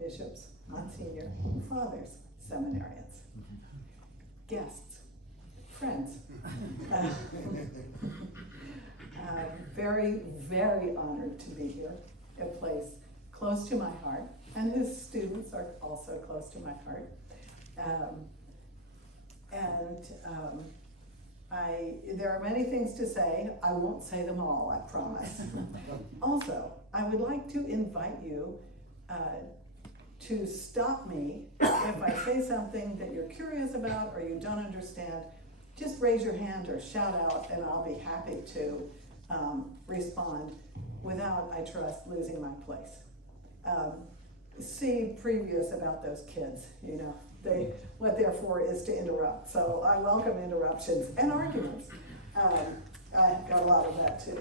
bishops, Monsignor, fathers, seminarians, guests, friends. Very, very honored to be here, a place close to my heart, and his students are also close to my heart. There are many things to say. I won't say them all, I promise. Also, I would like to invite you to stop me if I say something that you're curious about or you don't understand. Just raise your hand or shout out, and I'll be happy to respond without, I trust, losing my place. See previous about those kids, you know. What they're for is to interrupt. So I welcome interruptions and arguments. I've got a lot of that too.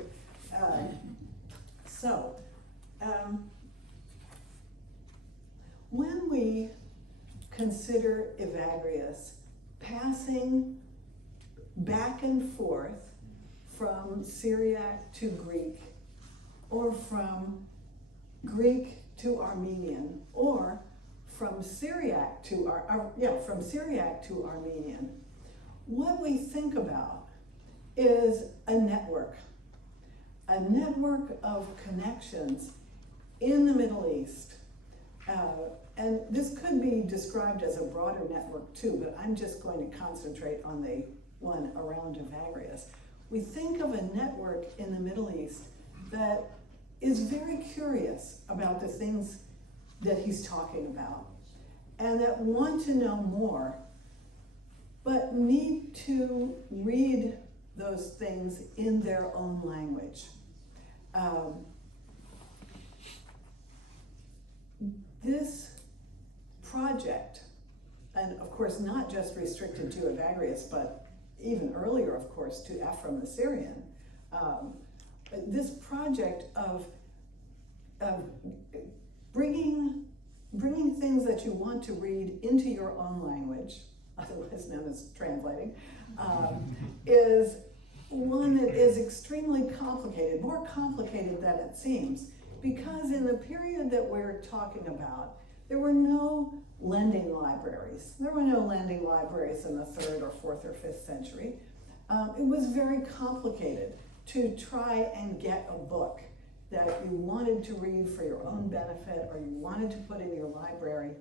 When we consider Evagrius passing back and forth from Syriac to Greek, or from Greek to Armenian, or from Syriac to Armenian, what we think about is a network of connections in the Middle East. And this could be described as a broader network too, but I'm just going to concentrate on the one around Evagrius. We think of a network in the Middle East that is very curious about the things that he's talking about, and that want to know more, but need to read those things in their own language. This project, and of course not just restricted to Evagrius, but even earlier, of course, to Ephraim the Syrian, this project of bringing things that you want to read into your own language, otherwise known as translating, is one that is extremely complicated, more complicated than it seems, because in the period that we're talking about, there were no lending libraries. There were no lending libraries in the 3rd or 4th or 5th century. It was very complicated to try and get a book that you wanted to read for your own benefit or you wanted to put in your library.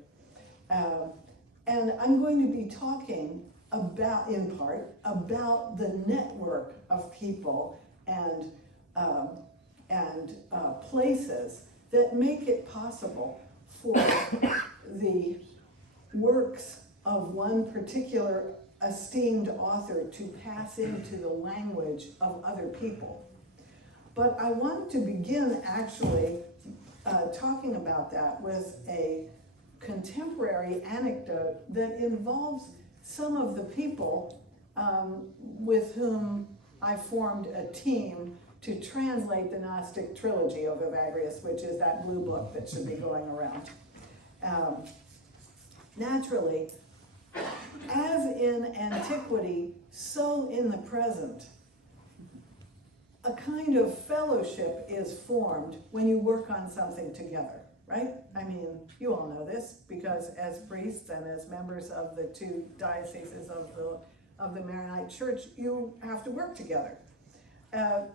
And I'm going to be talking about, in part, about the network of people and places that make it possible for the works of one particular esteemed author to pass into the language of other people. But I want to begin actually talking about that with a contemporary anecdote that involves some of the people with whom I formed a team to translate the Gnostic trilogy of Evagrius, which is that blue book that should be going around. Naturally, as in antiquity, so in the present, a kind of fellowship is formed when you work on something together, right? I mean, you all know this, because as priests and as members of the 2 dioceses of the Maronite Church, you have to work together.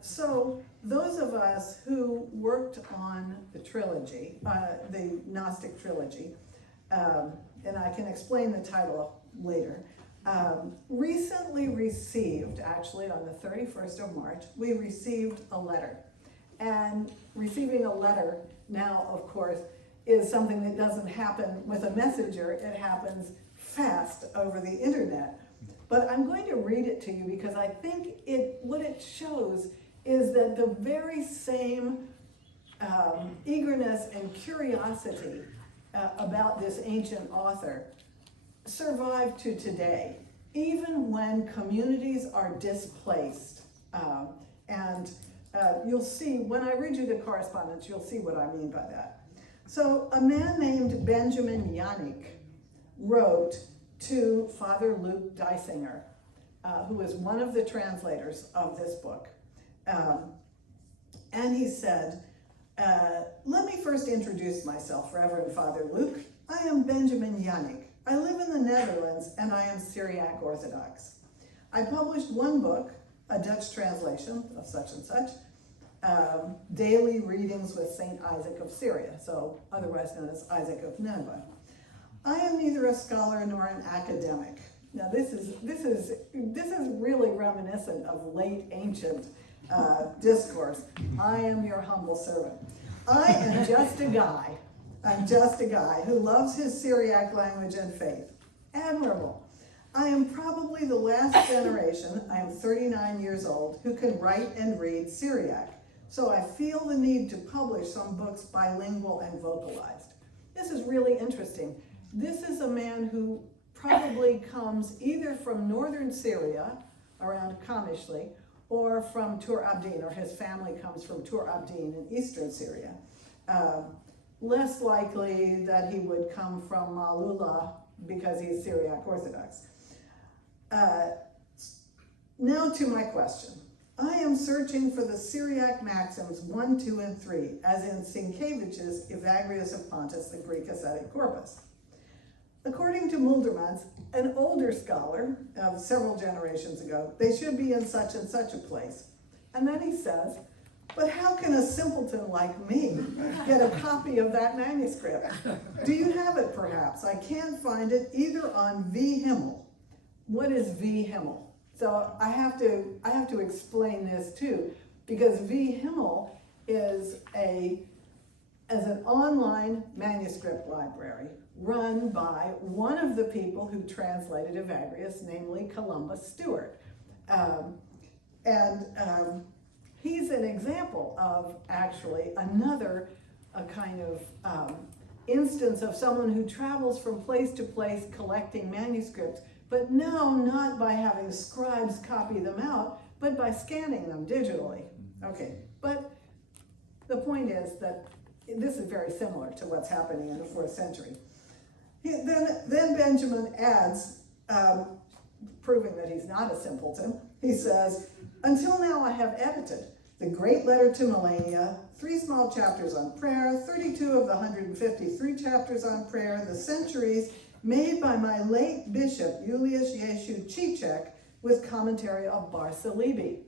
So those of us who worked on the trilogy, the Gnostic trilogy, and I can explain the title later, recently received, actually on the 31st of March, we received a letter. And receiving a letter now, of course, is something that doesn't happen with a messenger. It happens fast over the internet. But I'm going to read it to you because I think what it shows is that the very same eagerness and curiosity about this ancient author survive to today, even when communities are displaced. You'll see, when I read you the correspondence, you'll see what I mean by that. So a man named Benjamin Yannick wrote to Father Luke Dysinger, who is one of the translators of this book. And he said, Let me first introduce myself, Reverend Father Luke. I am Benjamin Yannick. I live in the Netherlands and I am Syriac Orthodox. I published one book, a Dutch translation of such and such, Daily Readings with St. Isaac of Syria, so otherwise known as Isaac of Nineveh. I am neither a scholar nor an academic. Now this is really reminiscent of late ancient discourse. I am your humble servant. I am just a guy. I'm just a guy who loves his Syriac language and faith. Admirable. I am probably the last generation, I am 39 years old, who can write and read Syriac. So I feel the need to publish some books bilingual and vocalized. This is really interesting. This is a man who probably comes either from northern Syria, around Kamishli, or from Tur Abdin, or his family comes from Tur Abdin in eastern Syria. Less likely that he would come from Malula because he's Syriac Orthodox. Now to my question. I am searching for the Syriac maxims 1, 2, and 3, as in Sienkiewicz's Evagrius of Pontus, the Greek ascetic corpus. According to Muldermans, an older scholar of several generations ago, they should be in such and such a place. And then he says, but how can a simpleton like me get a copy of that manuscript? Do you have it perhaps? I can't find it either on V. Himmel. What is V. Himmel? So I have to explain this too, because V. Himmel is an online manuscript library run by one of the people who translated Evagrius, namely Columbus Stewart. He's an example of actually another kind of instance of someone who travels from place to place collecting manuscripts, but now not by having scribes copy them out, but by scanning them digitally. Okay, but the point is that this is very similar to what's happening in the 4th century. Then Benjamin adds, proving that he's not a simpleton, he says, until now I have edited the Great Letter to Melania, 3 small chapters on prayer, 32 of the 153 chapters on prayer, the centuries made by my late bishop, Julius Yeshu Chichek, with commentary of Bar Salibi.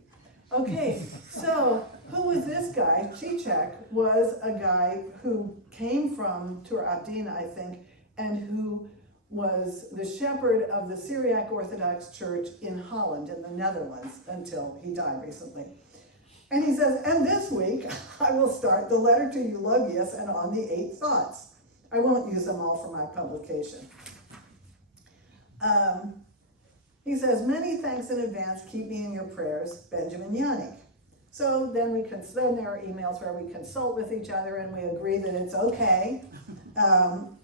Okay, so who was this guy? Chichek was a guy who came from Tur Abdin, I think, and who was the shepherd of the Syriac Orthodox Church in Holland, in the Netherlands, until he died recently. And he says, and this week I will start the letter to Eulogius and on the 8 thoughts. I won't use them all for my publication. He says, many thanks in advance, keep me in your prayers, Benjamin Yannick. So then then there are emails where we consult with each other and we agree that it's okay.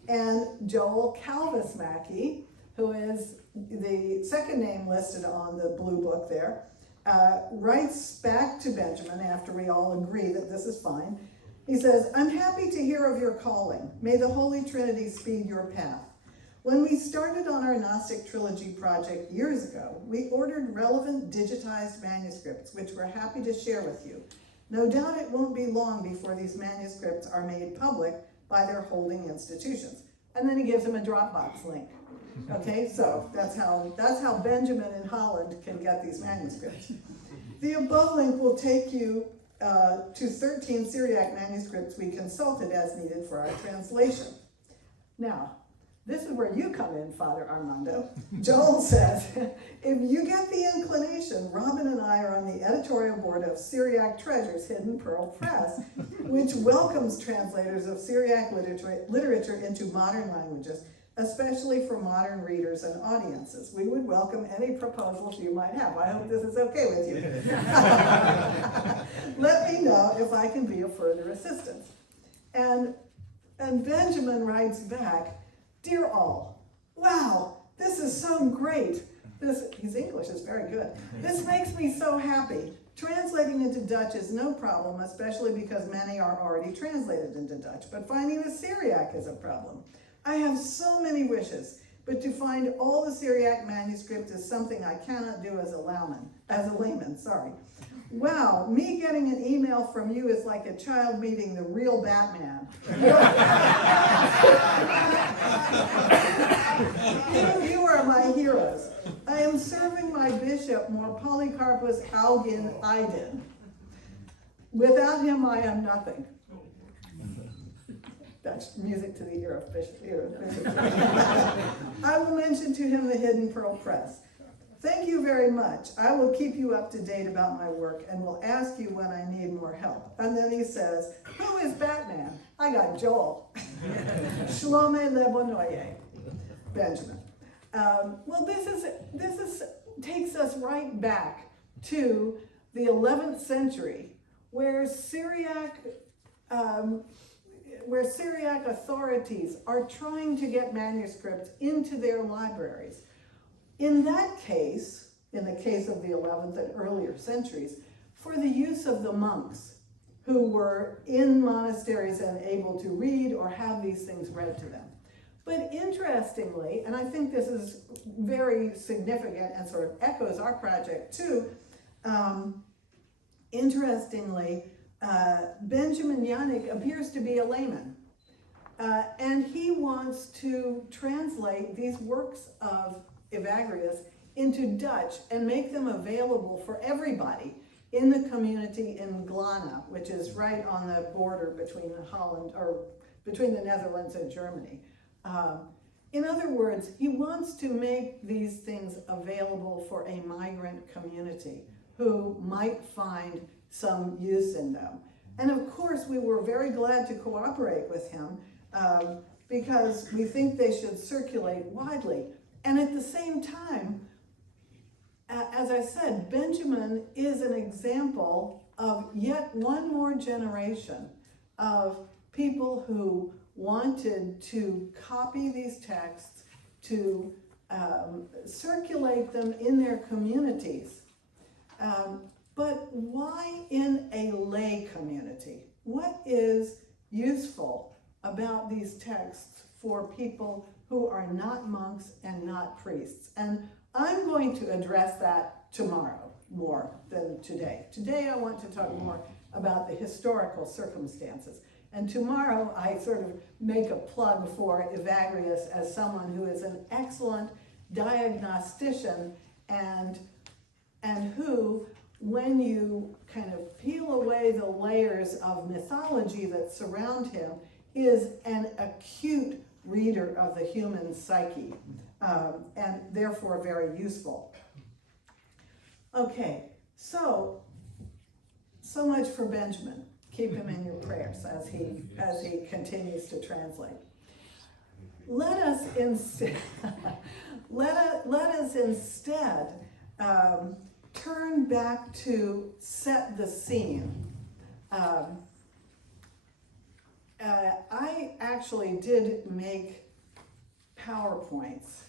And Joel Calvis-Mackey, who is the second name listed on the blue book there, writes back to Benjamin after we all agree that this is fine. He says, I'm happy to hear of your calling. May the Holy Trinity speed your path. When we started on our Gnostic Trilogy project years ago, we ordered relevant digitized manuscripts, which we're happy to share with you. No doubt it won't be long before these manuscripts are made public by their holding institutions. And then he gives them a Dropbox link. Okay, so that's how Benjamin in Holland can get these manuscripts. The above link will take you to 13 Syriac manuscripts we consulted as needed for our translation. Now, this is where you come in, Father Armando. Joel says, if you get the inclination, Robin and I are on the editorial board of Syriac Treasures, Hidden Pearl Press, which welcomes translators of Syriac literature into modern languages, especially for modern readers and audiences. We would welcome any proposals you might have. I hope this is okay with you. Let me know if I can be of further assistance. And Benjamin writes back, Dear all, wow, this is so great. His English is very good. This makes me so happy. Translating into Dutch is no problem, especially because many are already translated into Dutch, but finding the Syriac is a problem. I have so many wishes, but to find all the Syriac manuscripts is something I cannot do as a layman. as a layman, sorry. Wow, me getting an email from you is like a child meeting the real Batman. You are my heroes. I am serving my bishop, more Polycarpus Augin Iden. Without him, I am nothing. That's music to the ear of Bishop. I will mention to him the Hidden Pearl Press. Thank you very much. I will keep you up to date about my work and will ask you when I need more help. And then he says, who is Batman? I got Joel. Shlome Lebonoye. Benjamin. Well, this takes us right back to the 11th century, where Syriac authorities are trying to get manuscripts into their libraries. In that case, in the case of the 11th and earlier centuries, for the use of the monks who were in monasteries and able to read or have these things read to them. But interestingly, and I think this is very significant and sort of echoes our project too, interestingly, Benjamin Yannick appears to be a layman. And he wants to translate these works of Evagrius into Dutch and make them available for everybody in the community in Glana, which is right on the border between Holland, or between the Netherlands and Germany. In other words, he wants to make these things available for a migrant community who might find some use in them. And of course, we were very glad to cooperate with him because we think they should circulate widely. And at the same time, as I said, Benjamin is an example of yet one more generation of people who wanted to copy these texts, to circulate them in their communities. But why in a lay community? What is useful about these texts for people who are not monks and not priests? And I'm going to address that tomorrow more than today. Today I want to talk more about the historical circumstances. And tomorrow I sort of make a plug for Evagrius as someone who is an excellent diagnostician and who, when you kind of peel away the layers of mythology that surround him, is an acute reader of the human psyche, and therefore very useful. Okay, so much for Benjamin. Keep him in your prayers as he continues to translate. Let us instead turn back to set the scene. I actually did make PowerPoints,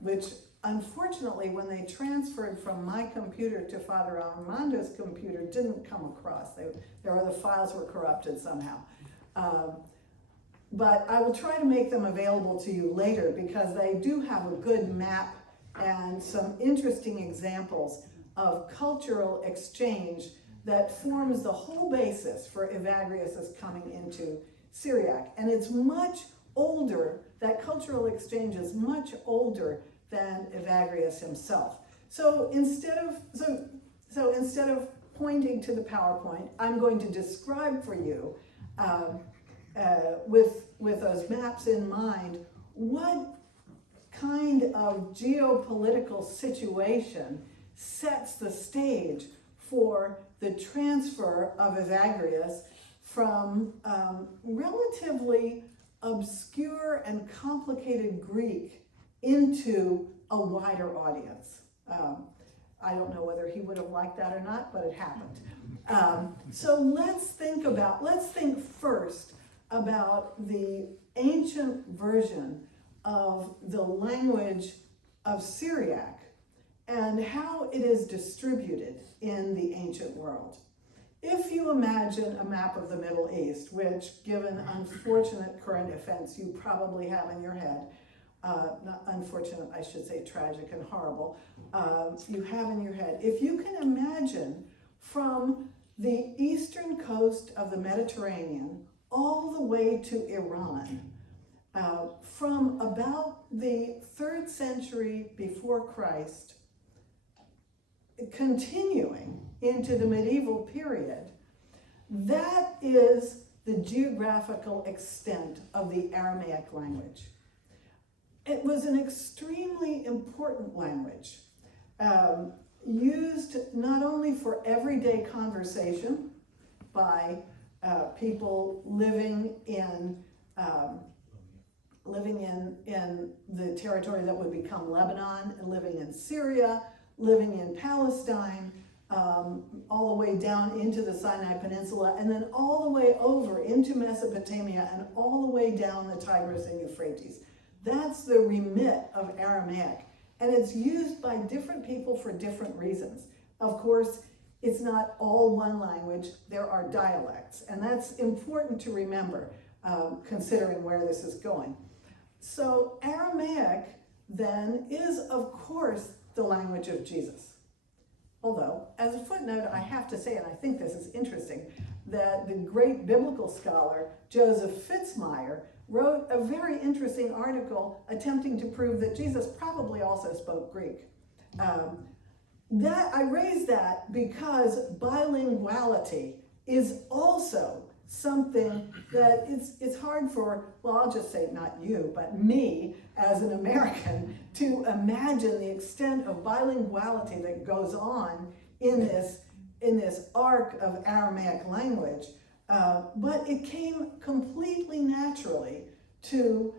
which unfortunately, when they transferred from my computer to Father Armando's computer, didn't come across. The files were corrupted somehow. But I will try to make them available to you later because they do have a good map and some interesting examples of cultural exchange that forms the whole basis for Evagrius's coming into Syriac. And it's much older, that cultural exchange is much older than Evagrius himself. So instead of pointing to the PowerPoint, I'm going to describe for you, with those maps in mind, what kind of geopolitical situation sets the stage for the transfer of Evagrius from relatively obscure and complicated Greek into a wider audience. I don't know whether he would have liked that or not, but it happened. So let's think first about the ancient version of the language of Syriac and how it is distributed in the ancient world. If you imagine a map of the Middle East, which, given unfortunate current events, you probably have in your head, not unfortunate, I should say tragic and horrible, you have in your head. If you can imagine from the eastern coast of the Mediterranean all the way to Iran, from about the 3rd century before Christ, continuing into the medieval period, that is the geographical extent of the Aramaic language. It was an extremely important language, used not only for everyday conversation by people living in the territory that would become Lebanon, and living in Syria, living in Palestine, all the way down into the Sinai Peninsula, and then all the way over into Mesopotamia, and all the way down the Tigris and Euphrates. That's the remit of Aramaic, and it's used by different people for different reasons. Of course, it's not all one language, there are dialects, and that's important to remember, considering where this is going. So Aramaic then is, of course, the language of Jesus. Although, as a footnote, I have to say, and I think this is interesting, that the great biblical scholar Joseph Fitzmyer wrote a very interesting article attempting to prove that Jesus probably also spoke Greek. I raise that because bilinguality is also something that it's hard for, well, I'll just say not you, but me as an American to imagine the extent of bilinguality that goes on in this arc of Aramaic language. But it came completely naturally to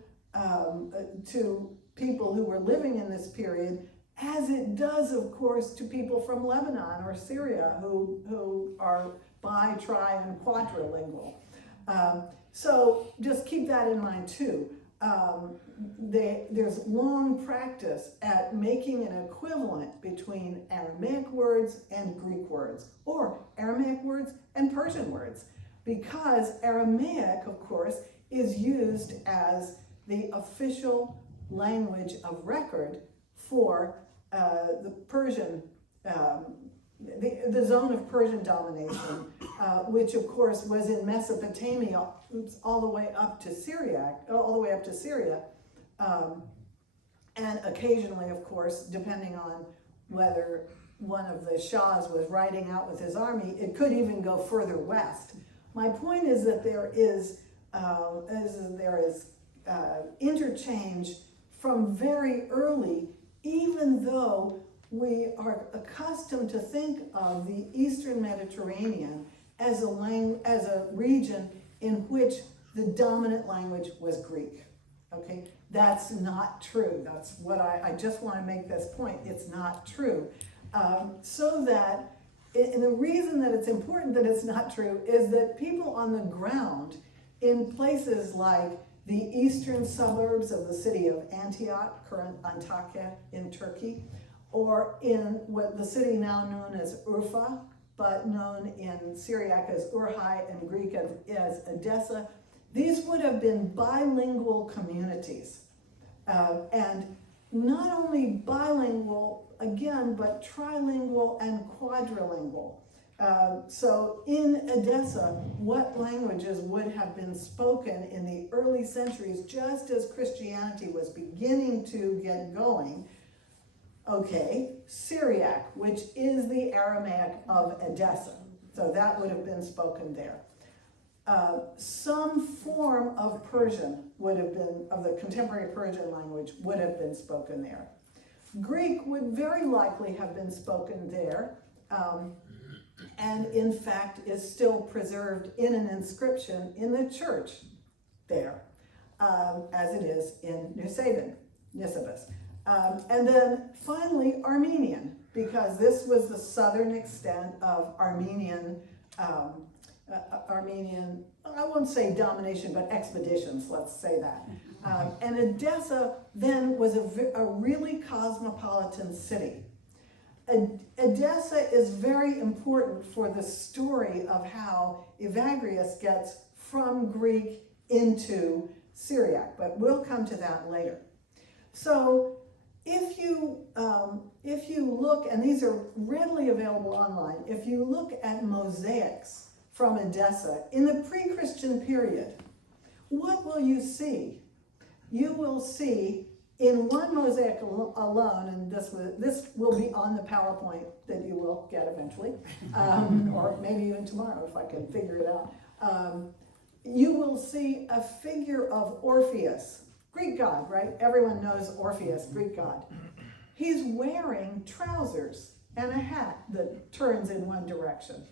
people who were living in this period, as it does, of course, to people from Lebanon or Syria who are bi, tri, and quadrilingual. So just keep that in mind too. There's long practice at making an equivalent between Aramaic words and Greek words, or Aramaic words and Persian words, because Aramaic, of course, is used as the official language of record for the Persian, the zone of Persian domination, which of course was in Mesopotamia all the way up to Syriac, all the way up to Syria, and occasionally, of course, depending on whether one of the shahs was riding out with his army, it could even go further west. My point is that there is interchange from very early, even though we are accustomed to think of the Eastern Mediterranean as a region in which the dominant language was Greek. Okay, that's not true. That's what I just want to make this point. It's not true. So that, and the reason that it's important that it's not true is that people on the ground in places like the eastern suburbs of the city of Antioch, current Antakya in Turkey, or in what the city now known as Urfa, but known in Syriac as Urhai and Greek as Edessa, these would have been bilingual communities. And not only bilingual, again, but trilingual and quadrilingual. So in Edessa, what languages would have been spoken in the early centuries, just as Christianity was beginning to get going? Okay, Syriac, which is the Aramaic of Edessa. So that would have been spoken there. Some form of Persian would have been, of the contemporary Persian language, would have been spoken there. Greek would very likely have been spoken there, and in fact is still preserved in an inscription in the church there, as it is in Nisibis. And then finally Armenian, because this was the southern extent of Armenian, I won't say domination, but expeditions, let's say that. And Edessa then was a really cosmopolitan city. Edessa is very important for the story of how Evagrius gets from Greek into Syriac, but we'll come to that later. So if you look, and these are readily available online, if you look at mosaics from Edessa in the pre-Christian period, what will you see? You will see in one mosaic alone, and this will be on the PowerPoint that you will get eventually, or maybe even tomorrow if I can figure it out. You will see a figure of Orpheus, Greek god, right? Everyone knows Orpheus, Greek god. He's wearing trousers and a hat that turns in one direction.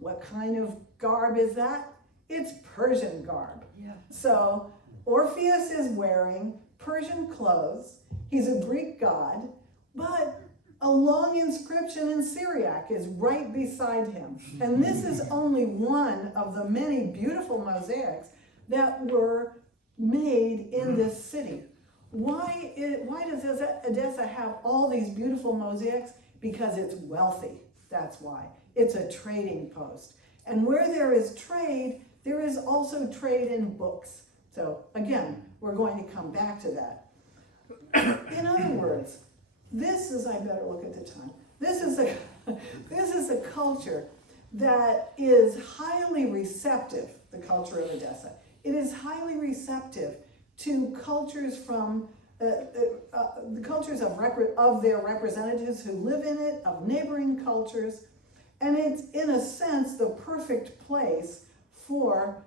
What kind of garb is that? It's Persian garb. Yeah. So Orpheus is wearing Persian clothes. He's a Greek god, but a long inscription in Syriac is right beside him. And this is only one of the many beautiful mosaics that were made in this city. Why does Edessa have all these beautiful mosaics? Because it's wealthy, that's why. It's a trading post. And where there is trade, there is also trade in books. So again, we're going to come back to that. In other words, I better look at the time. This is a culture that is highly receptive, the culture of Edessa. It is highly receptive to cultures from the cultures of their representatives who live in it, of neighboring cultures, and it's in a sense the perfect place for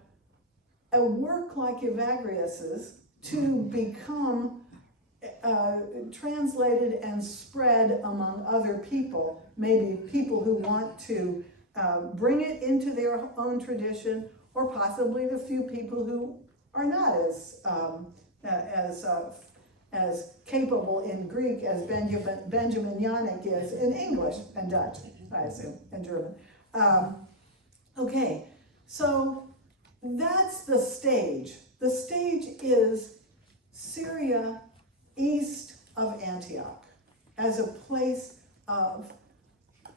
a work like Evagrius's to become translated and spread among other people, maybe people who want to bring it into their own tradition, or possibly the few people who are not as capable in Greek as Benjamin Yannick is in English and Dutch, I assume, and German. Okay, so that's the stage. The stage is Syria east of Antioch as a place of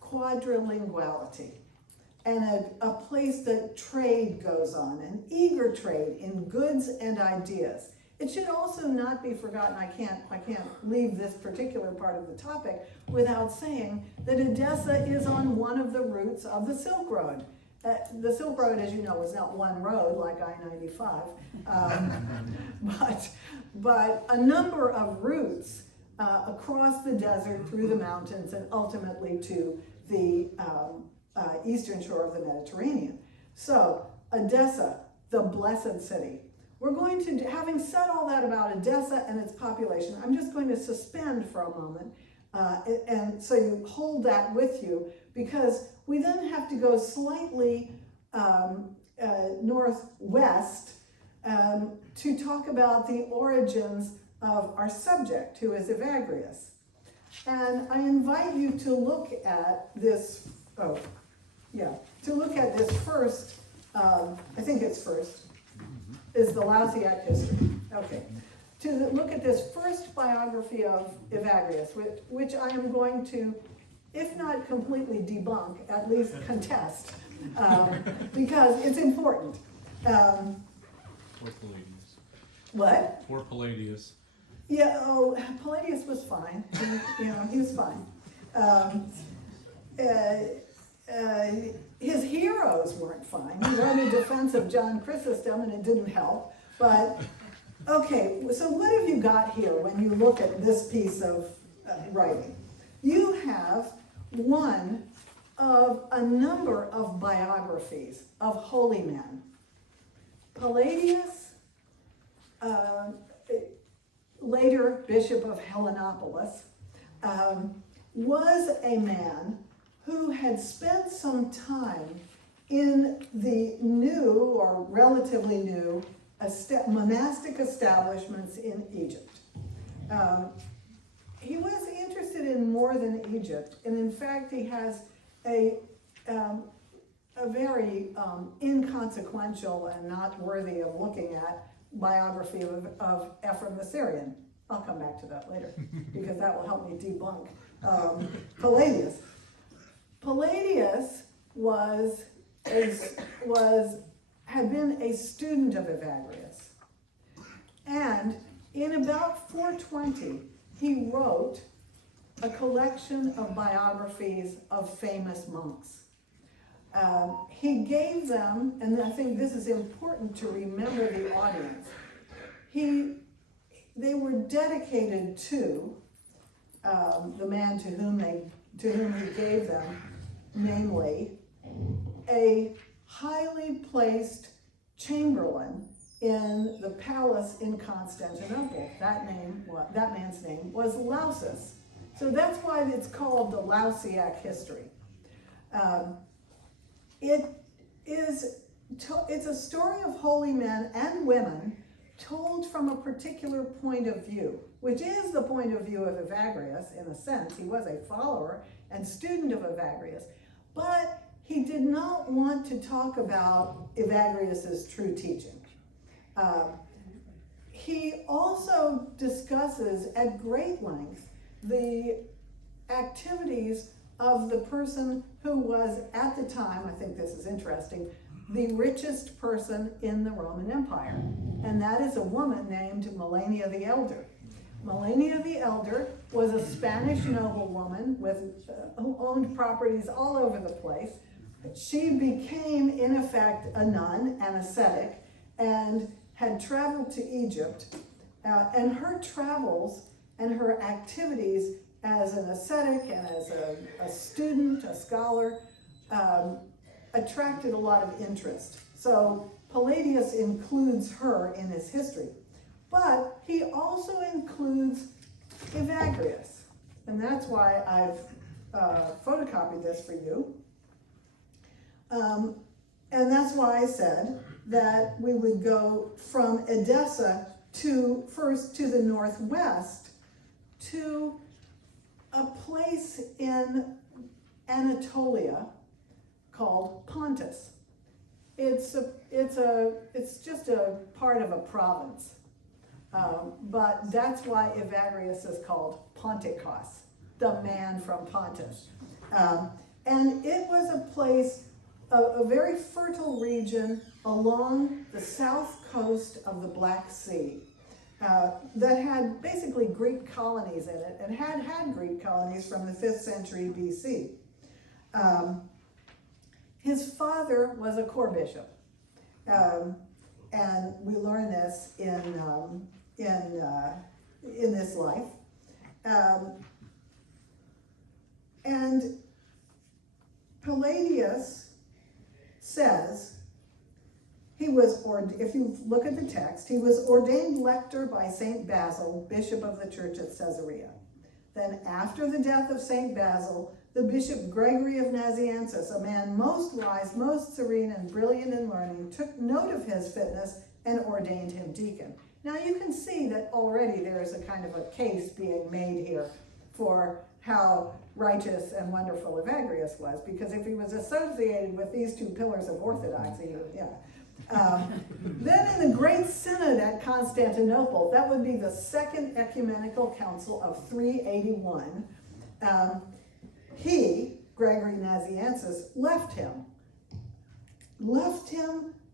quadrilinguality and a place that trade goes on, an eager trade in goods and ideas. It should also not be forgotten, I can't leave this particular part of the topic without saying that Edessa is on one of the routes of the Silk Road. The Silk Road, as you know, is not one road like I-95, but a number of routes across the desert, through the mountains, and ultimately to the eastern shore of the Mediterranean. So, Edessa, the blessed city. We're going to, having said all that about Edessa and its population, I'm just going to suspend for a moment, and so you hold that with you, because we then have to go slightly northwest to talk about the origins of our subject, who is Evagrius. And I invite you to look at this, to look at this first, I think it's first, is the Lausiac history. Okay. To look at this first biography of Evagrius, which I am going to, if not completely debunk, at least contest, because it's important. Poor Palladius. What? Poor Palladius. Yeah, Palladius was fine. He was fine. His heroes weren't fine. He wrote a defense of John Chrysostom, and it didn't help. But, okay, so what have you got here when you look at this piece of writing? You have one of a number of biographies of holy men. Palladius, later Bishop of Helenopolis, was a man who had spent some time in the new, or relatively new, monastic establishments in Egypt. He was interested in more than Egypt, and in fact he has a very inconsequential and not worthy of looking at biography of Ephraim the Syrian. I'll come back to that later, because that will help me debunk Palladius. Palladius had been a student of Evagrius, and In about 420, he wrote a collection of biographies of famous monks. He gave them, and I think this is important to remember the audience, they were dedicated to the man to whom he gave them, namely a highly placed chamberlain in the palace in Constantinople. That man's name was Lausus. So that's why it's called the Syriac history. It's a story of holy men and women told from a particular point of view, which is the point of view of Evagrius in a sense. He was a follower and student of Evagrius, but he did not want to talk about Evagrius's true teaching. He also discusses at great length the activities of the person who was, at the time, I think this is interesting, the richest person in the Roman Empire. And that is a woman named Melania the Elder. Melania the Elder was a Spanish noblewoman who owned properties all over the place. She became, in effect, a nun, an ascetic, and had traveled to Egypt. And her travels and her activities as an ascetic and as a student, a scholar, attracted a lot of interest. So Palladius includes her in his history. But he also includes Evagrius. And that's why I've photocopied this for you. And that's why I said that we would go from Edessa first to the northwest to a place in Anatolia called Pontus. It's just a part of a province, but that's why Evagrius is called Ponticos, the man from Pontus. And it was a place, a very fertile region along the south coast of the Black Sea that had basically Greek colonies in it, and had Greek colonies from the 5th century BC. His father was a corps bishop, and we learn this in this life. And Palladius says he was, if you look at the text, he was ordained lector by St. Basil, bishop of the church at Caesarea. Then after the death of St. Basil, the bishop Gregory of Nazianzus, a man most wise, most serene, and brilliant in learning, took note of his fitness and ordained him deacon. Now you can see that already there is a kind of a case being made here for how righteous and wonderful Evagrius was, because if he was associated with these two pillars of orthodoxy, yeah. Then in the Great Synod at Constantinople, that would be the Second Ecumenical Council of 381, Gregory Nazianzus, left him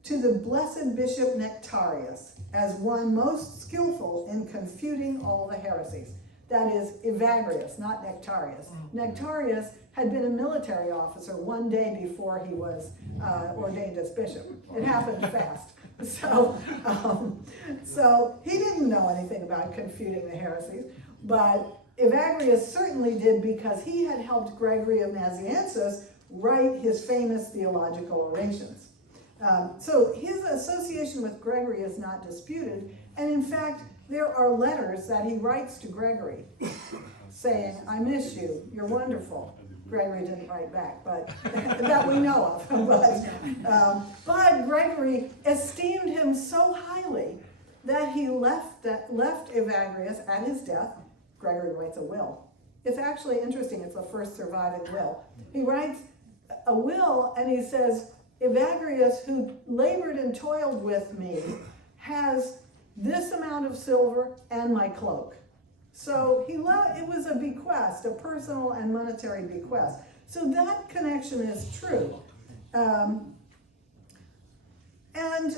to the blessed Bishop Nectarius as one most skillful in confuting all the heresies. That is Evagrius, not Nectarius. Nectarius had been a military officer one day before he was ordained as bishop. It happened fast. So he didn't know anything about confuting the heresies, but Evagrius certainly did, because he had helped Gregory of Nazianzus write his famous theological orations. So his association with Gregory is not disputed, and in fact, there are letters that he writes to Gregory saying, I miss you, you're wonderful. Gregory didn't write back, but that we know of. But Gregory esteemed him so highly that he left Evagrius at his death. Gregory writes a will. It's actually interesting, it's the first surviving will. He writes a will and he says, Evagrius, who labored and toiled with me, has this amount of silver and my cloak. So it was a bequest, a personal and monetary bequest. So that connection is true. And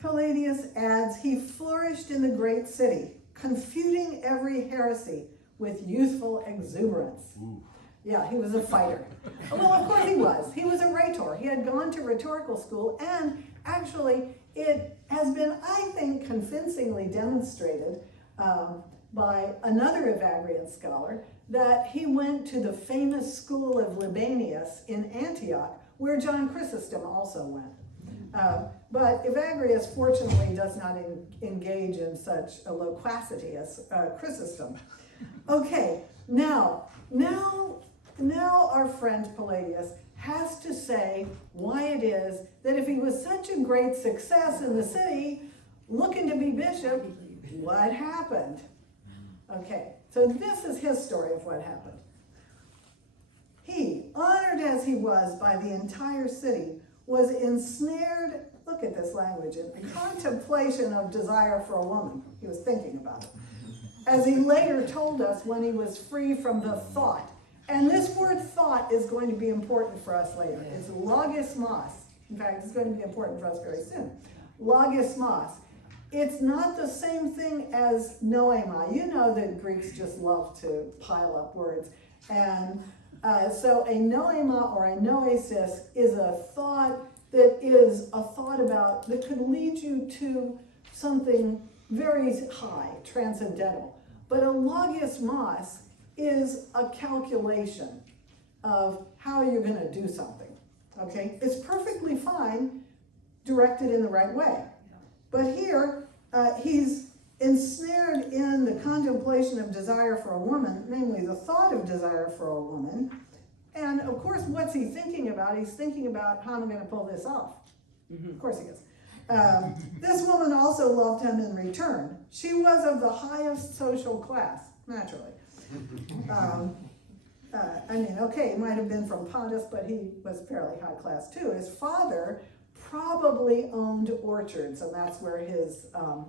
Palladius adds, he flourished in the great city, confuting every heresy with youthful exuberance. Ooh. Yeah, he was a fighter. Well, of course he was. He was a rhetor. He had gone to rhetorical school, and actually it has been, I think, convincingly demonstrated by another Evagrian scholar that he went to the famous school of Libanius in Antioch, where John Chrysostom also went. But Evagrius, fortunately, does not engage in such a loquacity as Chrysostom. Okay, now our friend Palladius has to say why it is that if he was such a great success in the city, looking to be bishop, what happened? Okay, so this is his story of what happened. He, honored as he was by the entire city, was ensnared, look at this language, in contemplation of desire for a woman. He was thinking about it. As he later told us when he was free from the thought. And this word thought is going to be important for us later. It's logismos. In fact, it's going to be important for us very soon. Logismos. It's not the same thing as noema. You know that Greeks just love to pile up words. And so a noema or a noesis is a thought that is a thought about, that could lead you to something very high, transcendental. But a logismos is a calculation of how you're going to do something. Okay? It's perfectly fine directed in the right way. But here, he's ensnared in the contemplation of desire for a woman, namely the thought of desire for a woman. And of course, what's he thinking about? He's thinking about how am I going to pull this off? Of course he is. This woman also loved him in return. She was of the highest social class, naturally. I mean, okay, he might have been from Pontus, but he was fairly high class too. His father probably owned orchards, and that's where his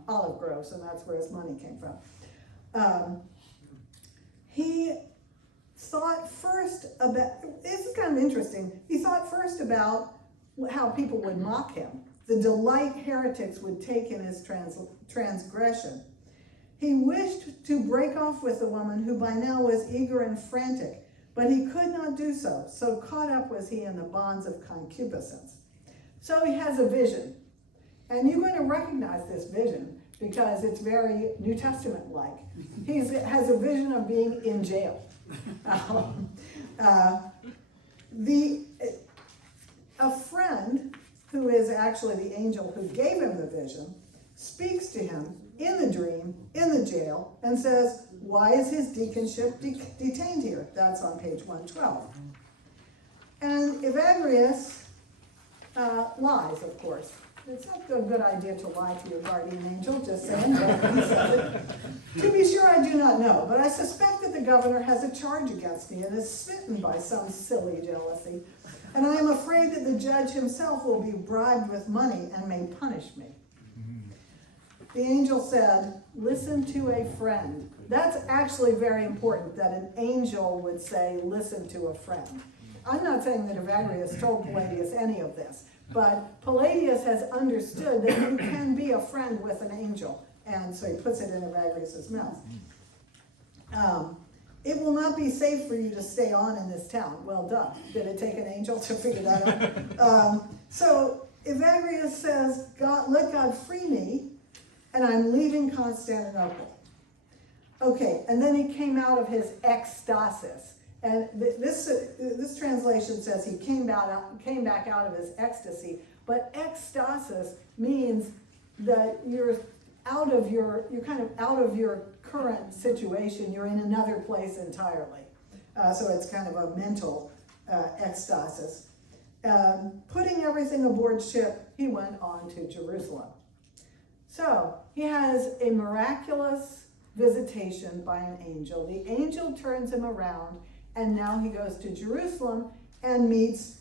olive groves, and that's where his money came from. He thought first about, this is kind of interesting, he thought first about how people would mock him, the delight heretics would take in his transgression. He wished to break off with the woman who by now was eager and frantic, but he could not do so, so caught up was he in the bonds of concupiscence. So he has a vision, and you're going to recognize this vision because it's very New Testament-like. He has a vision of being in jail. A friend, who is actually the angel who gave him the vision, speaks to him in the dream, in the jail, and says, why is his deaconship detained here? That's on page 112. And Evagrius lies, of course. It's not a good idea to lie to your guardian angel, just saying, but he says it. To be sure, I do not know, but I suspect that the governor has a charge against me and is smitten by some silly jealousy. And I am afraid that the judge himself will be bribed with money and may punish me. The angel said, listen to a friend. That's actually very important, that an angel would say, listen to a friend. I'm not saying that Evagrius told Palladius any of this, but Palladius has understood that you can be a friend with an angel, and so he puts it in Evagrius' mouth. It will not be safe for you to stay on in this town. Well, duh. Did it take an angel to figure that out? So Evagrius says, let God free me, and I'm leaving Constantinople. Okay, and then he came out of his ecstasis. And this translation says he came back out of his ecstasy, but ecstasis means that you're kind of out of your current situation. You're in another place entirely. So it's kind of a mental ecstasis. Putting everything aboard ship, he went on to Jerusalem. So he has a miraculous visitation by an angel. The angel turns him around, and now he goes to Jerusalem and meets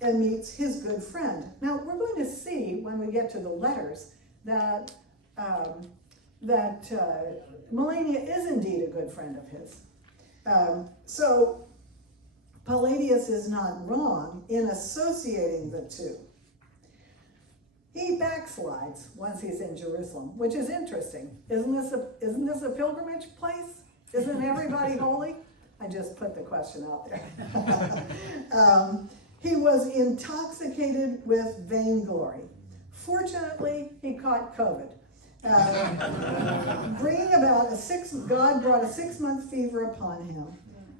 his good friend. Now we're going to see when we get to the letters that Melania is indeed a good friend of his. So Palladius is not wrong in associating the two. he backslides once he's in Jerusalem, which is interesting. Isn't this a pilgrimage place? Isn't everybody holy? I just put the question out there. He was intoxicated with vainglory. Fortunately, he caught COVID. Bringing about God brought a 6-month fever upon him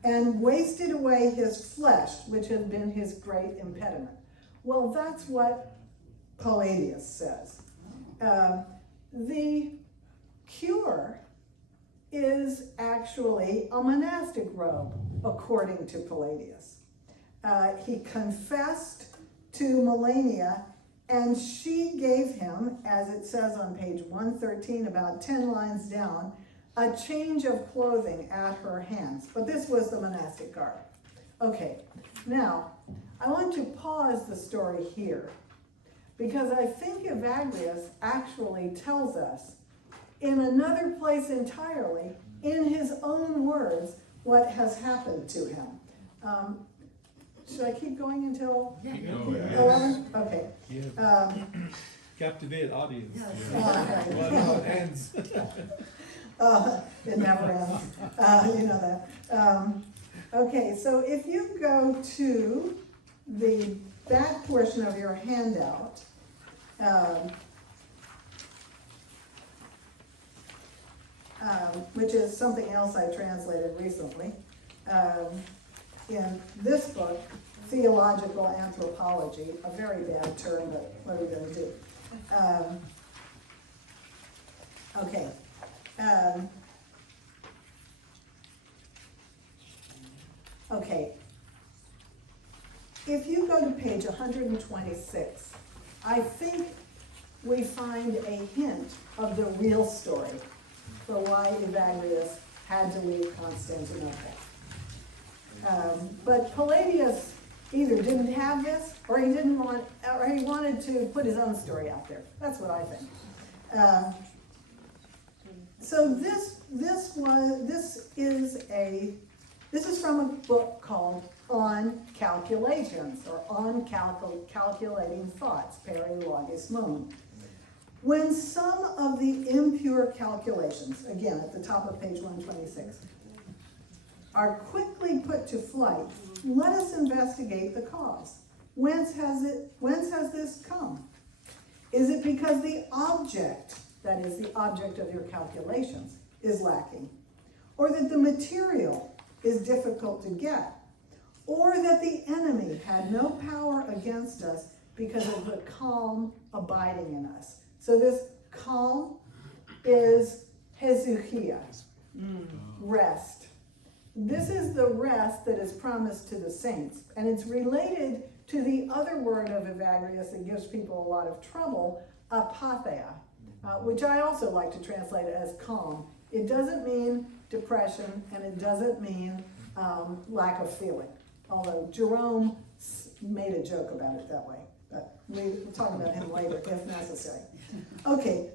and wasted away his flesh, which had been his great impediment. Well, that's what Palladius says. The cure is actually a monastic robe, according to Palladius. He confessed to Melania, and she gave him, as it says on page 113, about 10 lines down, a change of clothing at her hands. But this was the monastic garb. Okay, now, I want to pause the story here, because I think Evagrius actually tells us, in another place entirely, in his own words, what has happened to him. Should I keep going until 11? Okay. Captivate audience. Yes. Well, it ends. It never ends. You know that. Okay, so if you go to the back portion of your handout, which is something else I translated recently. In this book, Theological Anthropology, a very bad term, but what are we going to do? Okay. Okay. If you go to page 126, I think we find a hint of the real story for why Evagrius had to leave Constantinople. But Palladius either didn't have this, or he didn't want, or he wanted to put his own story out there. That's what I think. So this is from a book called On Calculations, or On Calculating Thoughts, Peri Logismum. When some of the impure calculations, again at the top of page 126, are quickly put to flight, let us investigate the cause. Whence has this come? Is it because the object, that is the object of your calculations, is lacking? Or that the material is difficult to get? Or that the enemy had no power against us because of the calm abiding in us? So this calm is hezuchia, rest. This is the rest that is promised to the saints, and it's related to the other word of Evagrius that gives people a lot of trouble, apatheia, which I also like to translate as calm. It doesn't mean depression, and it doesn't mean lack of feeling, although Jerome made a joke about it that way, but we'll talk about him later if necessary. Okay.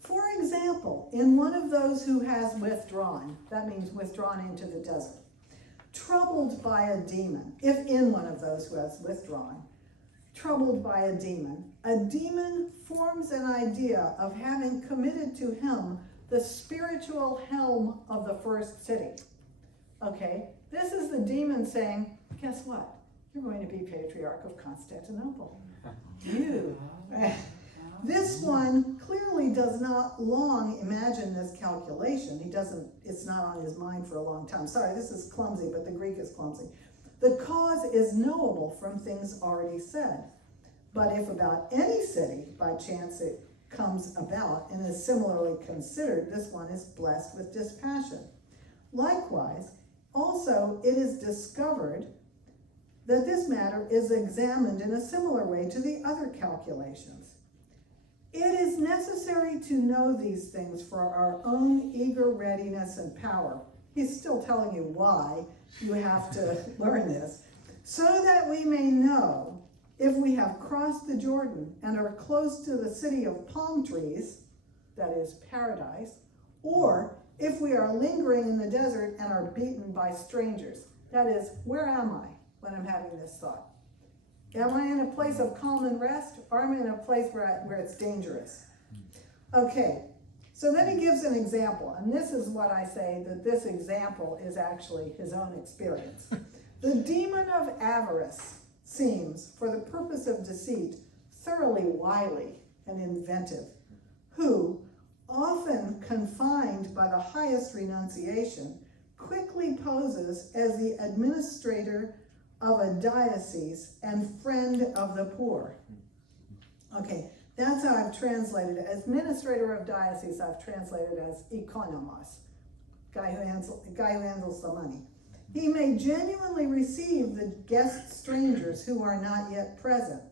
For example, in one of those who has withdrawn, that means withdrawn into the desert, troubled by a demon, if in one of those who has withdrawn, troubled by a demon forms an idea of having committed to him the spiritual helm of the first city. Okay, this is the demon saying, guess what? You're going to be Patriarch of Constantinople. You. This one clearly does not long imagine this calculation. It's not on his mind for a long time. Sorry, this is clumsy, but the Greek is clumsy. The cause is knowable from things already said. But if about any city, by chance it comes about and is similarly considered, this one is blessed with dispassion. Likewise, also it is discovered that this matter is examined in a similar way to the other calculations. It is necessary to know these things for our own eager readiness and power. He's still telling you why you have to learn this, so that we may know if we have crossed the Jordan and are close to the city of palm trees, that is paradise, or if we are lingering in the desert and are beaten by strangers, that is, where am I when I'm having this thought? Am I in a place of calm and rest, or am I in a place where it's dangerous? Okay, so then he gives an example, and this is what I say, that this example is actually his own experience. The demon of avarice seems, for the purpose of deceit, thoroughly wily and inventive, who, often confined by the highest renunciation, quickly poses as the administrator of a diocese and friend of the poor. Okay, that's how I've translated it. As administrator of diocese, I've translated as economos, guy who handles the money. He may genuinely receive the guest strangers who are not yet present.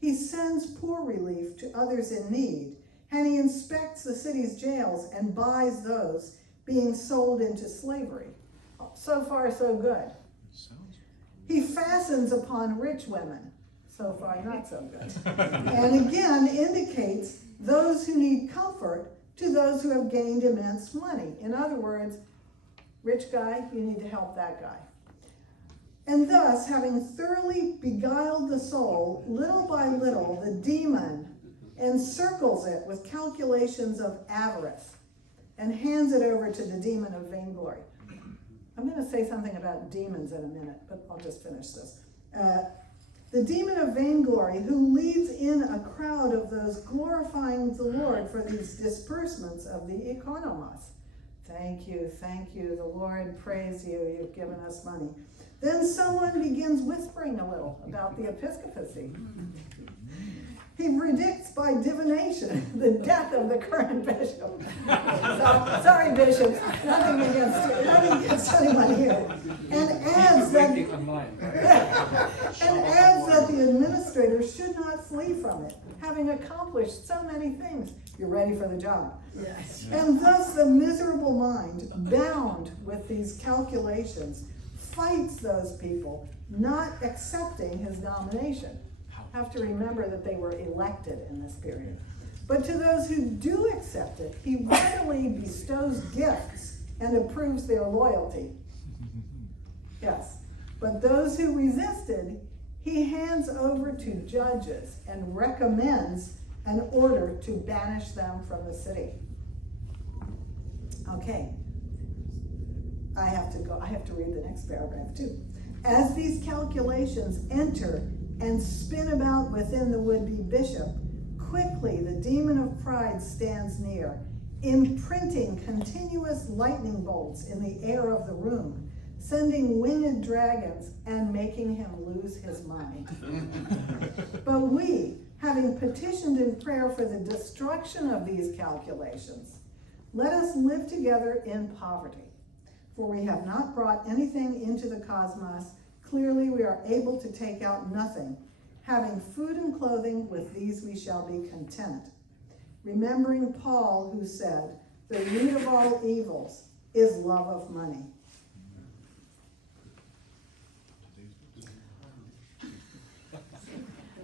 He sends poor relief to others in need, and he inspects the city's jails and buys those being sold into slavery. So far, so good. He fastens upon rich women. So far, not so good. And again, indicates those who need comfort to those who have gained immense money. In other words, rich guy, you need to help that guy. And thus, having thoroughly beguiled the soul, little by little, the demon encircles it with calculations of avarice and hands it over to the demon of vainglory. I'm going to say something about demons in a minute, but I'll just finish this. The demon of vainglory, who leads in a crowd of those glorifying the Lord for these disbursements of the economos. Thank you, the Lord praise you, you've given us money. Then someone begins whispering a little about the episcopacy. He predicts by divination the death of the current bishop. Sorry, bishops, nothing against anyone here. And adds that the administrator should not flee from it, having accomplished so many things. You're ready for the job. Yes. And thus the miserable mind, bound with these calculations, fights those people not accepting his nomination. Have to remember that they were elected in this period. But to those who do accept it, he readily bestows gifts and approves their loyalty. Yes. But those who resisted, he hands over to judges and recommends an order to banish them from the city. Okay. I have to read the next paragraph too. As these calculations enter and spin about within the would-be bishop, quickly the demon of pride stands near, imprinting continuous lightning bolts in the air of the room, sending winged dragons and making him lose his mind. But we, having petitioned in prayer for the destruction of these calculations, let us live together in poverty. For we have not brought anything into the cosmos. Clearly we are able to take out nothing. Having food and clothing, with these we shall be content. Remembering Paul, who said, the root of all evils is love of money.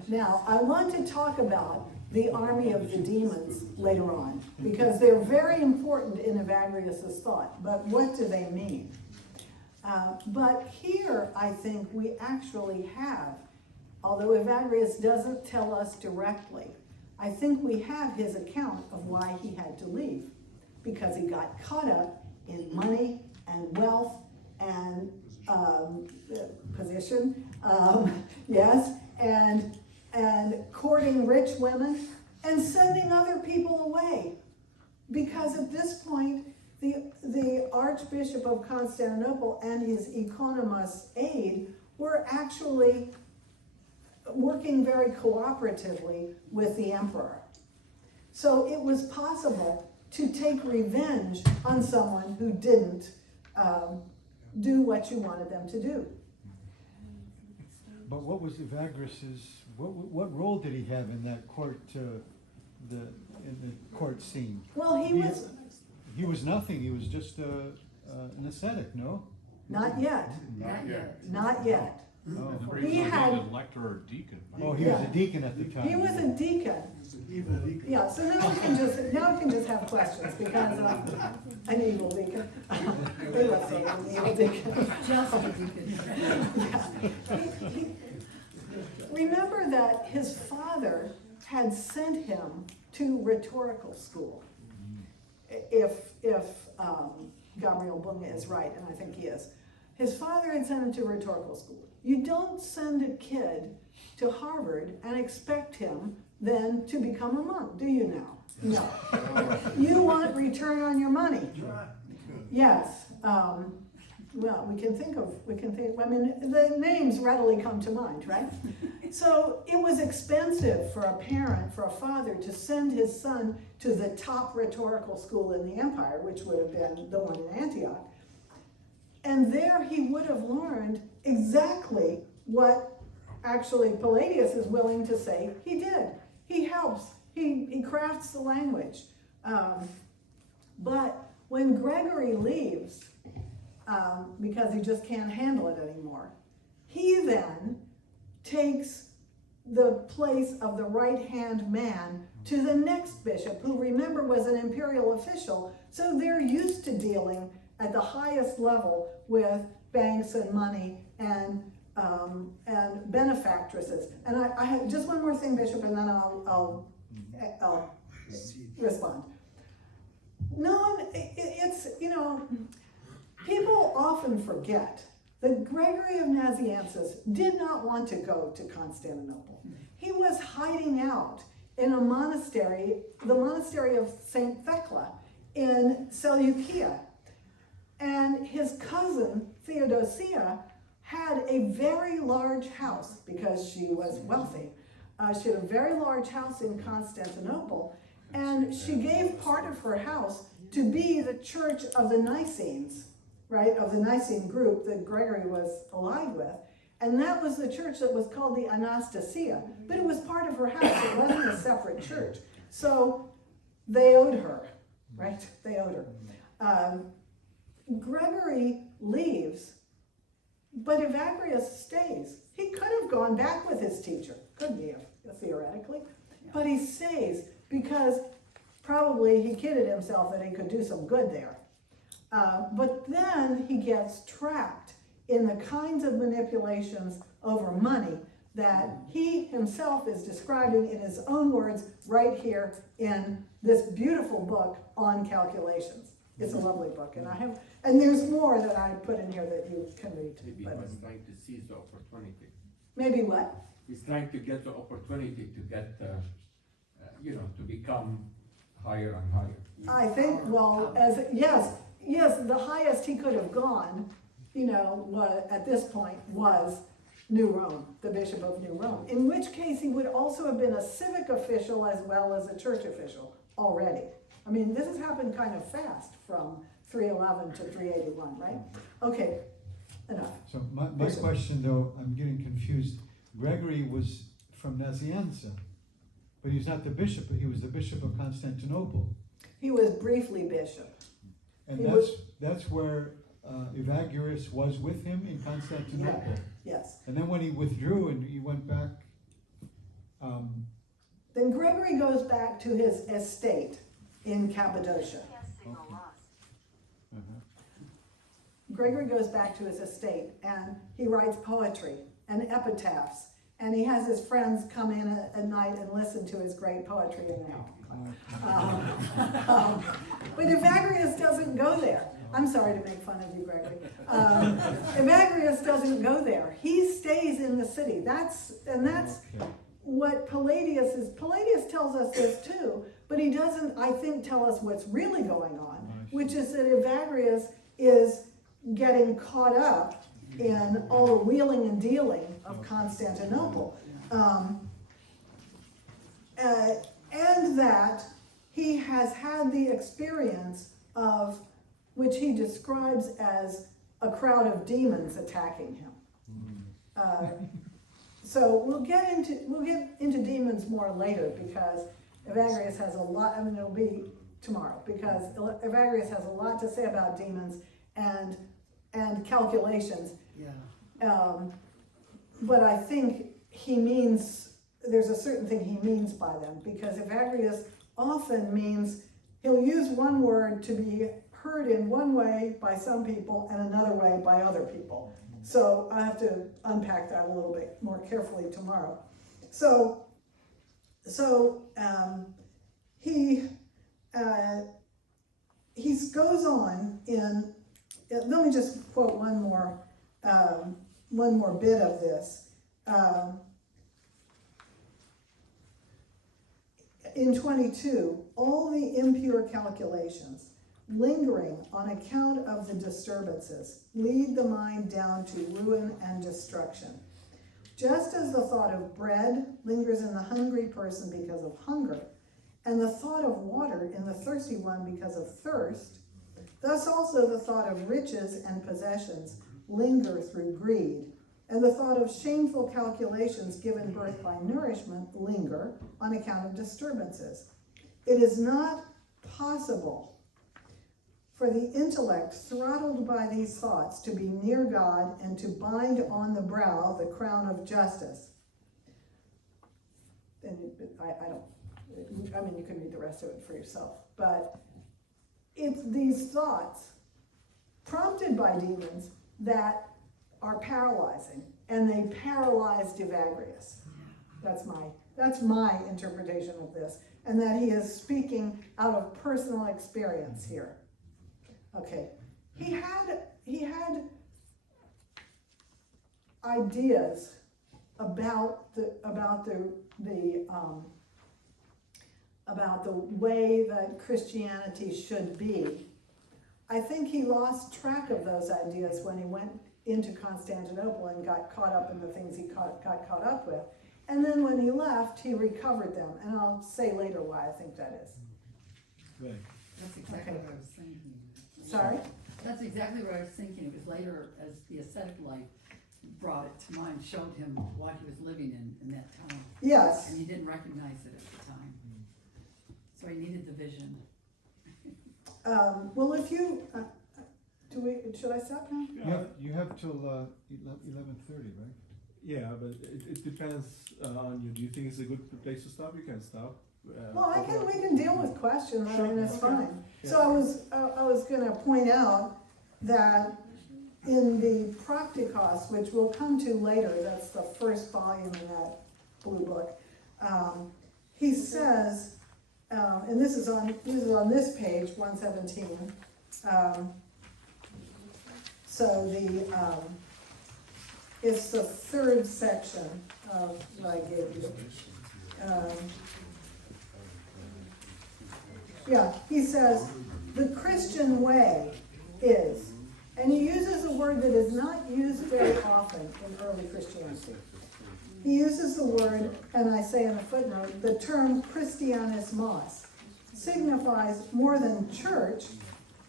Now, I want to talk about the army of the demons later on, because they're very important in Evagrius' thought. But what do they mean? But here, I think we actually have, although Evagrius doesn't tell us directly, I think we have his account of why he had to leave, because he got caught up in money and wealth and position, yes, and courting rich women and sending other people away. Because at this point, the Archbishop of Constantinople and his economos aide were actually working very cooperatively with the emperor. So it was possible to take revenge on someone who didn't do what you wanted them to do. But what was Evagrius's, what role did he have in that court, in the court scene? Well, he was nothing. He was just an ascetic, no? Not yet. Not yet. Not yet. Oh. He had an elector or a deacon. Oh, he was a deacon at the time. He was a deacon. Yeah, so now we can just have questions, because an evil deacon. We love saying an evil deacon. Just a deacon. Yeah. remember that his father had sent him to rhetorical school. If Gabriel Bunge is right, and I think he is. His father had sent him to rhetorical school. You don't send a kid to Harvard and expect him then to become a monk, do you now? No. You want return on your money. Yes. Well, I mean, the names readily come to mind, right? So it was expensive for a parent, for a father, to send his son to the top rhetorical school in the empire, which would have been the one in Antioch. And there he would have learned exactly what actually Palladius is willing to say he did. He helps, he crafts the language. But when Gregory leaves, because he just can't handle it anymore, he then takes the place of the right-hand man to the next bishop, who, remember, was an imperial official, so they're used to dealing at the highest level with banks and money and benefactresses. And I have just one more thing, Bishop, and then I'll respond. No one, it's, you know, people often forget that Gregory of Nazianzus did not want to go to Constantinople. He was hiding out in a monastery, the monastery of St. Thecla in Seleucia. And his cousin, Theodosia, had a very large house because she was wealthy. She had a very large house in Constantinople, and she gave part of her house to be the church of the Nicenes, right, of the Nicene group that Gregory was allied with. And that was the church that was called the Anastasia, but it was part of her house. It wasn't a separate church. So they owed her, right? They owed her. Gregory leaves, but Evagrius stays. He could have gone back with his teacher, couldn't he have, theoretically? But he stays because probably he kidded himself that he could do some good there. But then he gets trapped in the kinds of manipulations over money that he himself is describing in his own words right here in this beautiful book on calculations. It's a lovely book, and there's more that I put in here that you can read. Maybe he was trying to seize the opportunity. Maybe what? He's trying to get the opportunity to get, to become higher and higher. I think, well, yes, the highest he could have gone, at this point was New Rome, the Bishop of New Rome, in which case he would also have been a civic official as well as a church official already. I mean, this has happened kind of fast from 311 to 381, right? Okay, enough. So my question, though, I'm getting confused. Gregory was from Nazianzus, but he's not the bishop, he was the Bishop of Constantinople. He was briefly bishop. And that's where Evagrius was with him in Constantinople. Yeah. Yes. And then when he withdrew and he went back... then Gregory goes back to his estate in Cappadocia. Gregory goes back to his estate and he writes poetry and epitaphs, and he has his friends come in at night and listen to his great poetry in the house. But Evagrius doesn't go there. I'm sorry to make fun of you, Gregory. Evagrius doesn't go there. He stays in the city. That's what Palladius is. Palladius tells us this too, but he doesn't, I think, tell us what's really going on, which is that Evagrius is getting caught up in all the wheeling and dealing of Constantinople. And that he has had the experience of, which he describes as a crowd of demons attacking him. So we'll get into demons more later, because Evagrius has a lot, it'll be tomorrow, because Evagrius has a lot to say about demons and calculations. Yeah. But I think he means, there's a certain thing he means by them, because Evagrius often means, he'll use one word to be heard in one way by some people and another way by other people. So I have to unpack that a little bit more carefully tomorrow. So he goes on in, let me just quote one more bit of this. In 22, all the impure calculations, lingering on account of the disturbances, lead the mind down to ruin and destruction. Just as the thought of bread lingers in the hungry person because of hunger, and the thought of water in the thirsty one because of thirst, thus also the thought of riches and possessions linger through greed, and the thought of shameful calculations given birth by nourishment linger on account of disturbances. It is not possible for the intellect throttled by these thoughts to be near God and to bind on the brow the crown of justice. And I mean, you can read the rest of it for yourself, but it's these thoughts prompted by demons that are paralyzing, and they paralyzed Evagrius. That's my interpretation of this, and that he is speaking out of personal experience here. Okay, he had ideas about the way that Christianity should be. I think he lost track of those ideas when he went into Constantinople and got caught up in the things he got caught up with. And then when he left, he recovered them. And I'll say later why I think that is. Right. That's exactly Okay. what I was thinking. Sorry? That's exactly what I was thinking, because later, as the ascetic life brought it to mind, showed him what he was living in that time. Yes. And he didn't recognize it at the time. So he needed the vision. Well, if you, should I stop now? You have till 11:30, right? Yeah, but it depends on you. Do you think it's a good place to stop? You can stop. Well, we can deal with questions, I mean, it's Sure. Okay. fine. Yeah. So I was gonna point out that in the Practicos, which we'll come to later, that's the first volume in that blue book, he says, and this is on this page, 117. So it's the third section of what I gave you. Yeah, he says, the Christian way is, and he uses a word that is not used very often in early Christianity. He uses the word, and I say in a footnote, the term Christianismos signifies more than church,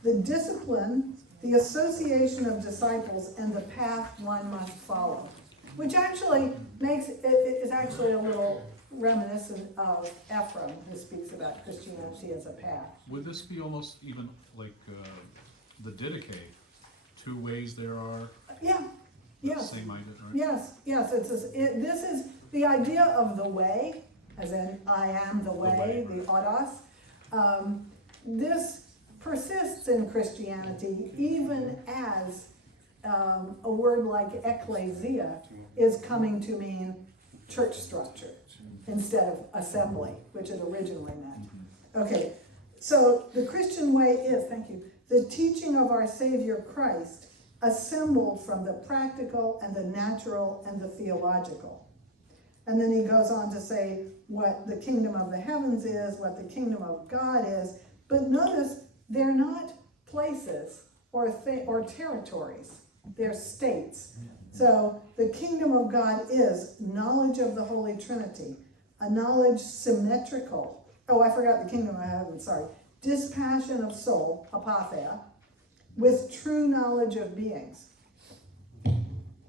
the discipline, the association of disciples, and the path one must follow. Which actually makes, it is actually a little reminiscent of Ephraim, who speaks about Christianity as a path. Would this be almost even like the Didache? Two ways there are. Yeah, yes. Same idea, right? Yes, this is the idea of the way, as in I am the way, the odos. This persists in Christianity even as a word like ecclesia is coming to mean church structure instead of assembly, which it originally meant. Okay, so the Christian way is, thank you, the teaching of our Savior Christ assembled from the practical and the natural and the theological. And then he goes on to say what the kingdom of the heavens is, what the kingdom of God is. But notice they're not places or territories. They're states. So the kingdom of God is knowledge of the Holy Trinity, a knowledge symmetrical. Oh, I forgot the kingdom of heaven, sorry. Dispassion of soul, apatheia, with true knowledge of beings.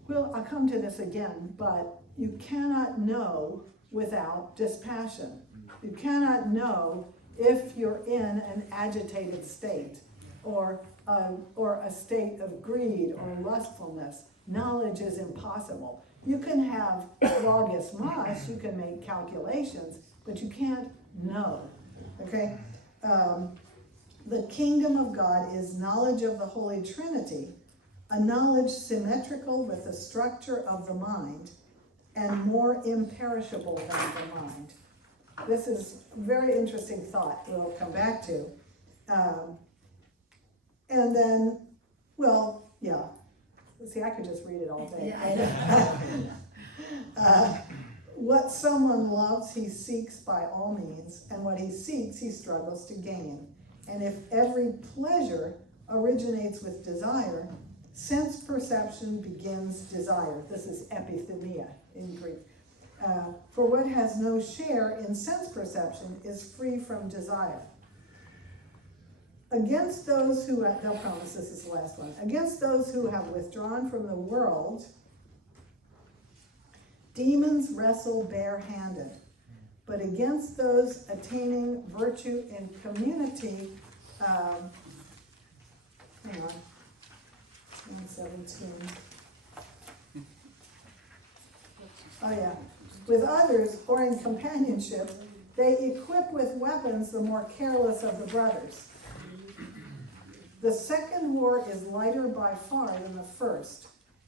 Well, I'll come to this again, but you cannot know without dispassion. You cannot know if you're in an agitated state or a state of greed or lustfulness. Knowledge is impossible. You can have logismos, you can make calculations, but you can't know, okay? The kingdom of God is knowledge of the Holy Trinity, a knowledge symmetrical with the structure of the mind and more imperishable than the mind. This is a very interesting thought we'll come back to. And then, well, yeah. See, I could just read it all day. Yeah. What someone loves, he seeks by all means, and what he seeks, he struggles to gain. And if every pleasure originates with desire, sense perception begins desire. This is epithymia in Greek. For what has no share in sense perception is free from desire. Against those who have, they'll promise this is the last one. Against those who have withdrawn from the world, demons wrestle barehanded. But against those attaining virtue in community, hang on, 117. Oh yeah. With others, or in companionship, they equip with weapons the more careless of the brothers. The second war is lighter by far than the first,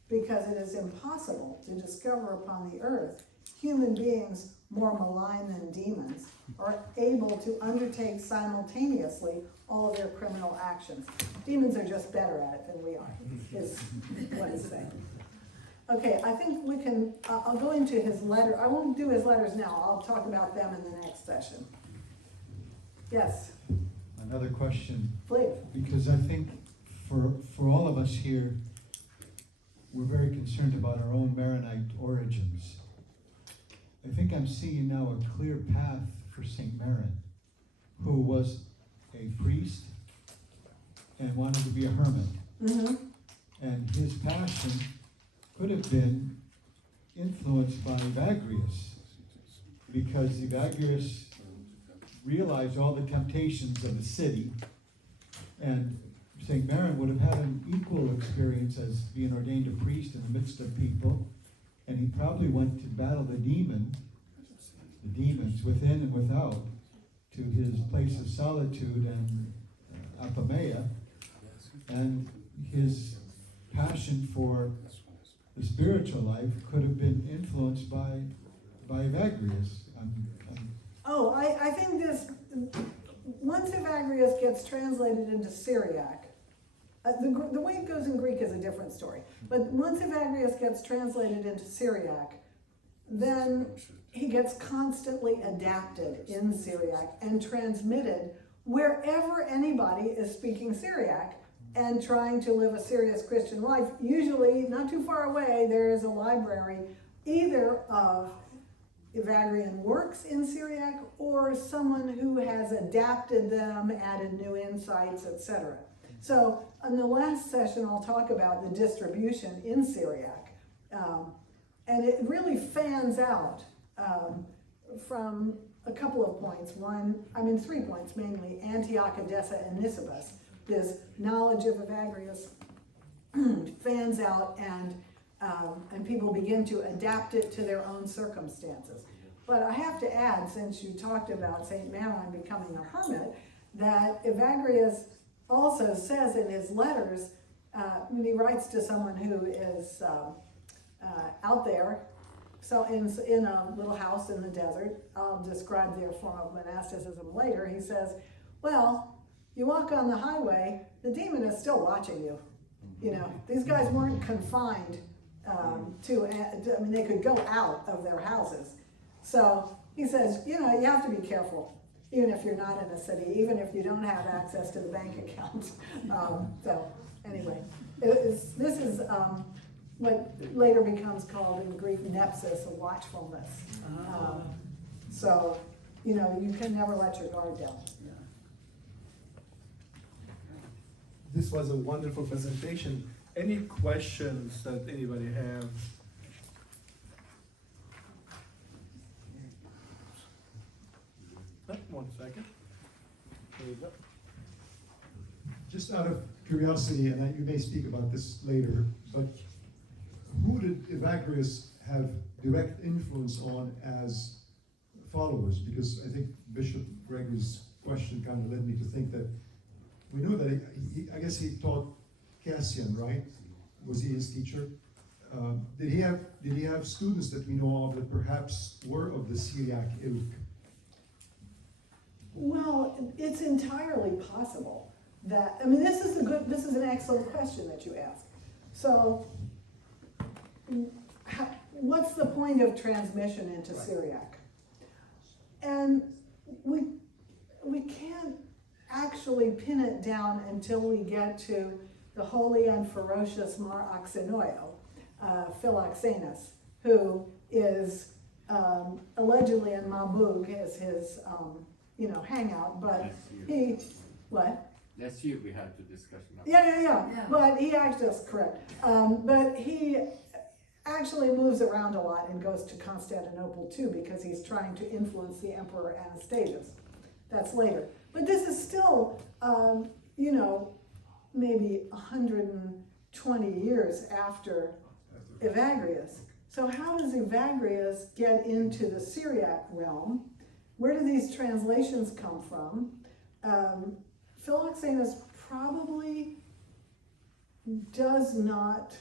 because it is impossible to discover upon the earth human beings more malign than demons are able to undertake simultaneously all of their criminal actions. Demons are just better at it than we are, is what he's saying. Okay, I think we can, I'll go into his letter. I won't do his letters now. I'll talk about them in the next session. Yes? Another question, Please. because I think for all of us here, we're very concerned about our own Maronite origins. I think I'm seeing now a clear path for St. Maron, who was a priest and wanted to be a hermit. Mm-hmm. And his passion could have been influenced by Evagrius, because Evagrius realized all the temptations of the city, and St. Maron would have had an equal experience as being ordained a priest in the midst of people, and he probably went to battle the demons within and without, to his place of solitude and apomea, and his passion for the spiritual life could have been influenced by Evagrius. Oh, I think this, once Evagrius gets translated into Syriac, the way it goes in Greek is a different story, but once Evagrius gets translated into Syriac, then he gets constantly adapted in Syriac and transmitted wherever anybody is speaking Syriac and trying to live a serious Christian life. Usually, not too far away, there is a library either of Evagrian works in Syriac or someone who has adapted them, added new insights, etc. So in the last session, I'll talk about the distribution in Syriac. And it really fans out from a couple of points. Three points mainly: Antioch, Edessa, and Nisibis. This knowledge of Evagrius fans out, and people begin to adapt it to their own circumstances. But I have to add, since you talked about St. Maron becoming a hermit, that Evagrius also says in his letters, when he writes to someone who is out there, so in a little house in the desert, I'll describe their form of monasticism later, he says, well, you walk on the highway, the demon is still watching you. You know, these guys weren't confined they could go out of their houses. So he says, you have to be careful, even if you're not in a city, even if you don't have access to the bank account. So anyway, this is what later becomes called in Greek nepsis, a watchfulness. So, you can never let your guard down. This was a wonderful presentation. Any questions that anybody have? One second. There you go. Just out of curiosity, and you may speak about this later, but who did Evagrius have direct influence on as followers? Because I think Bishop Gregory's question kind of led me to think that we know that I guess he taught Cassian, right? was he his teacher? Did he have students that we know of that perhaps were of the Syriac ilk? Well, it's entirely possible that, I mean, this is an excellent question that you ask. So, what's the point of transmission into Syriac? And we can't actually pin it down until we get to the holy and ferocious Mar Axenoio, Philoxenus, who is allegedly in Mabug as his hangout, but he, what? Last year we had the discussion about. Yeah. But he actually, that's correct. But he actually moves around a lot and goes to Constantinople too, because he's trying to influence the Emperor Anastasius. That's later. But this is still, maybe 120 years after Evagrius. So how does Evagrius get into the Syriac realm? Where do these translations come from? Philoxenus probably does not,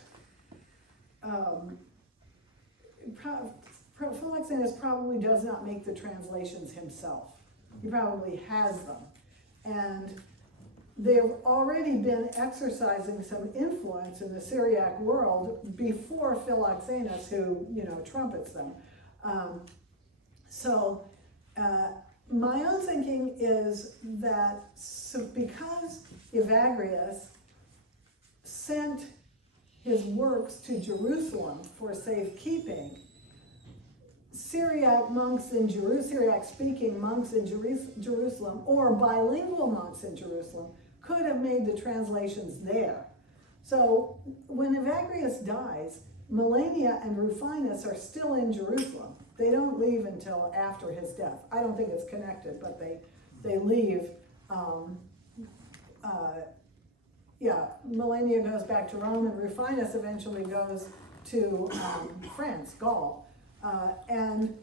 Philoxenus probably does not make the translations himself. He probably has them. And they've already been exercising some influence in the Syriac world before Philoxenus, who, trumpets them. My own thinking is that because Evagrius sent his works to Jerusalem for safekeeping, Syriac monks in Syriac-speaking monks in Jerusalem, or bilingual monks in Jerusalem, could have made the translations there. So when Evagrius dies, Melania and Rufinus are still in Jerusalem. They don't leave until after his death. I don't think it's connected, but they leave. Melania goes back to Rome, and Rufinus eventually goes to France, Gaul. And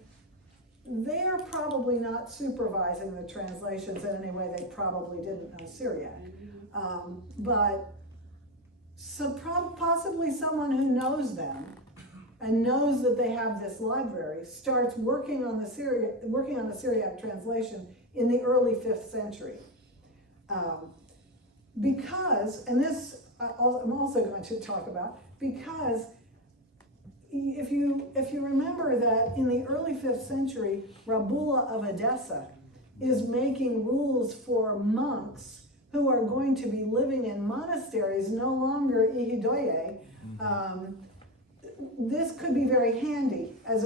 they're probably not supervising the translations in any way. They probably didn't know Syriac. Possibly someone who knows them and knows that they have this library starts working on the Syriac translation in the early 5th century. Because, and this I'm also going to talk about, because if you remember that in the early 5th century, Rabula of Edessa is making rules for monks who are going to be living in monasteries, no longer ihidoye. This could be very handy as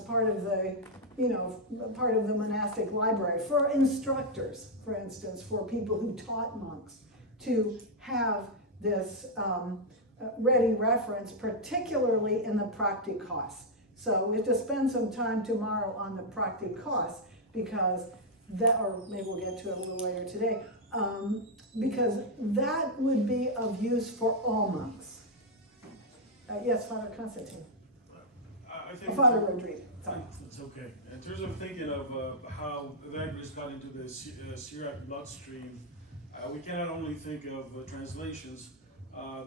part of the monastic library for instructors, for instance, for people who taught monks, to have this ready reference, particularly in the Praktikos. So we have to spend some time tomorrow on the Praktikos, because that, or maybe we'll get to it a little later today, because that would be of use for all monks. Yes, Father Constantine. I think Father Rodriguez. Sorry. It's okay. In terms of thinking of how Evagrius got into the Syriac bloodstream, we cannot only think of translations,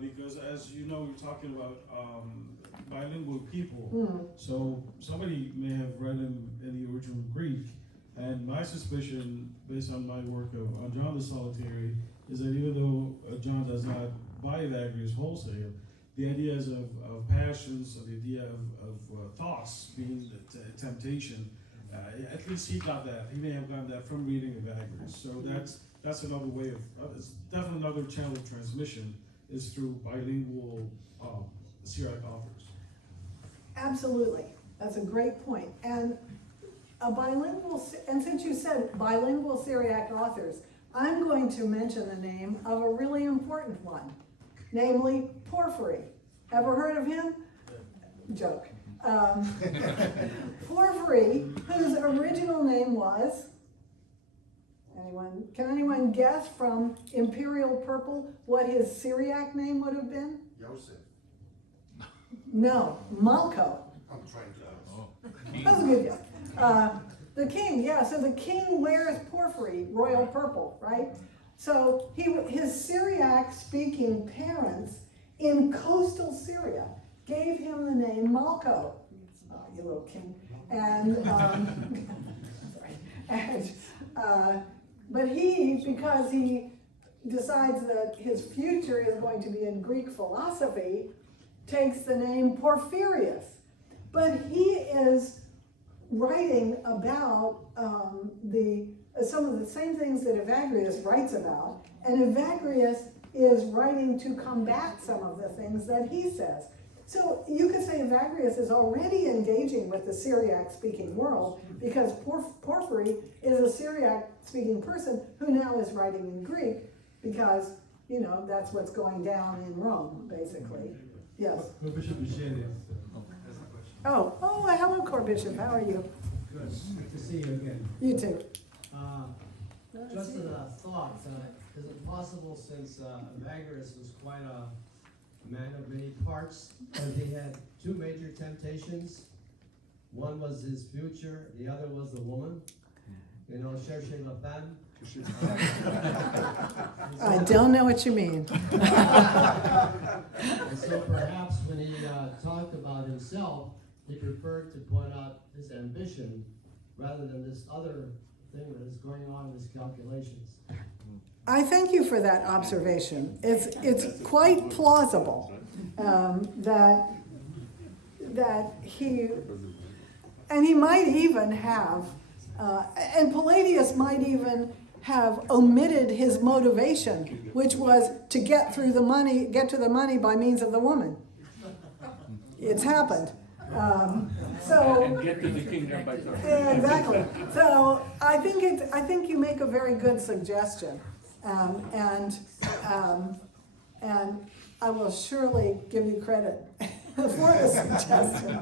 because as you know, we're talking about bilingual people. So somebody may have read him in the original Greek, and my suspicion, based on my work on John the Solitary, is that even though John does not buy Evagrius wholesale, the ideas of passions, or the idea of thoughts being temptation, at least he got that. He may have gotten that from reading Evagrius. So that's another way of, it's definitely another channel of transmission, is through bilingual Syriac authors. Absolutely, that's a great point. And since you said bilingual Syriac authors, I'm going to mention the name of a really important one, namely Porphyry. Ever heard of him? Joke. Porphyry, whose original name was, can anyone guess from Imperial Purple what his Syriac name would have been? Joseph. No, Malko. I'm trying to. That was a good guess. The king, yeah, so the king wears porphyry, royal purple, right? So his Syriac-speaking parents in coastal Syria gave him the name Malco, you little king, and but he, because he decides that his future is going to be in Greek philosophy, takes the name Porphyrius. But he is writing about some of the same things that Evagrius writes about, and Evagrius is writing to combat some of the things that he says. So you could say Evagrius is already engaging with the Syriac-speaking world, because Porphyry is a Syriac-speaking person who now is writing in Greek, because, you know, that's what's going down in Rome, basically. Yes? Well, Bishop Michele has a question. Oh, hello, Core Bishop, how are you? Good to see you again. You too. Just a thought, is it possible, since Evagrius was quite a man of many parts, and he had two major temptations? One was his future, the other was the woman. You know, cherchez la femme. I don't know what you mean. And so perhaps when he talked about himself, he preferred to point out his ambition rather than this other thing that is going on in his calculations. I thank you for that observation. It's quite plausible that he might even have, and Palladius might even have omitted his motivation, which was to get to the money by means of the woman. It's happened. And get to the kingdom by force. Yeah, exactly. So I think you make a very good suggestion, and I will surely give you credit for the suggestion.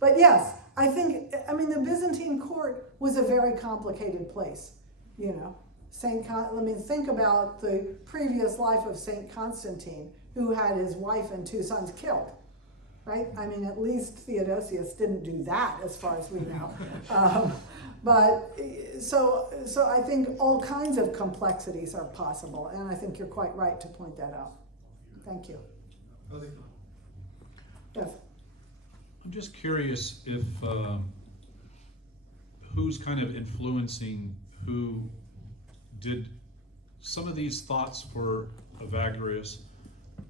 But yes, I mean, the Byzantine court was a very complicated place. You know, think about the previous life of Saint Constantine, who had his wife and two sons killed. Right? I mean, at least Theodosius didn't do that, as far as we know. So I think all kinds of complexities are possible, and I think you're quite right to point that out. Thank you. Yes. I'm just curious if who's kind of influencing who. Did some of these thoughts for Evagrius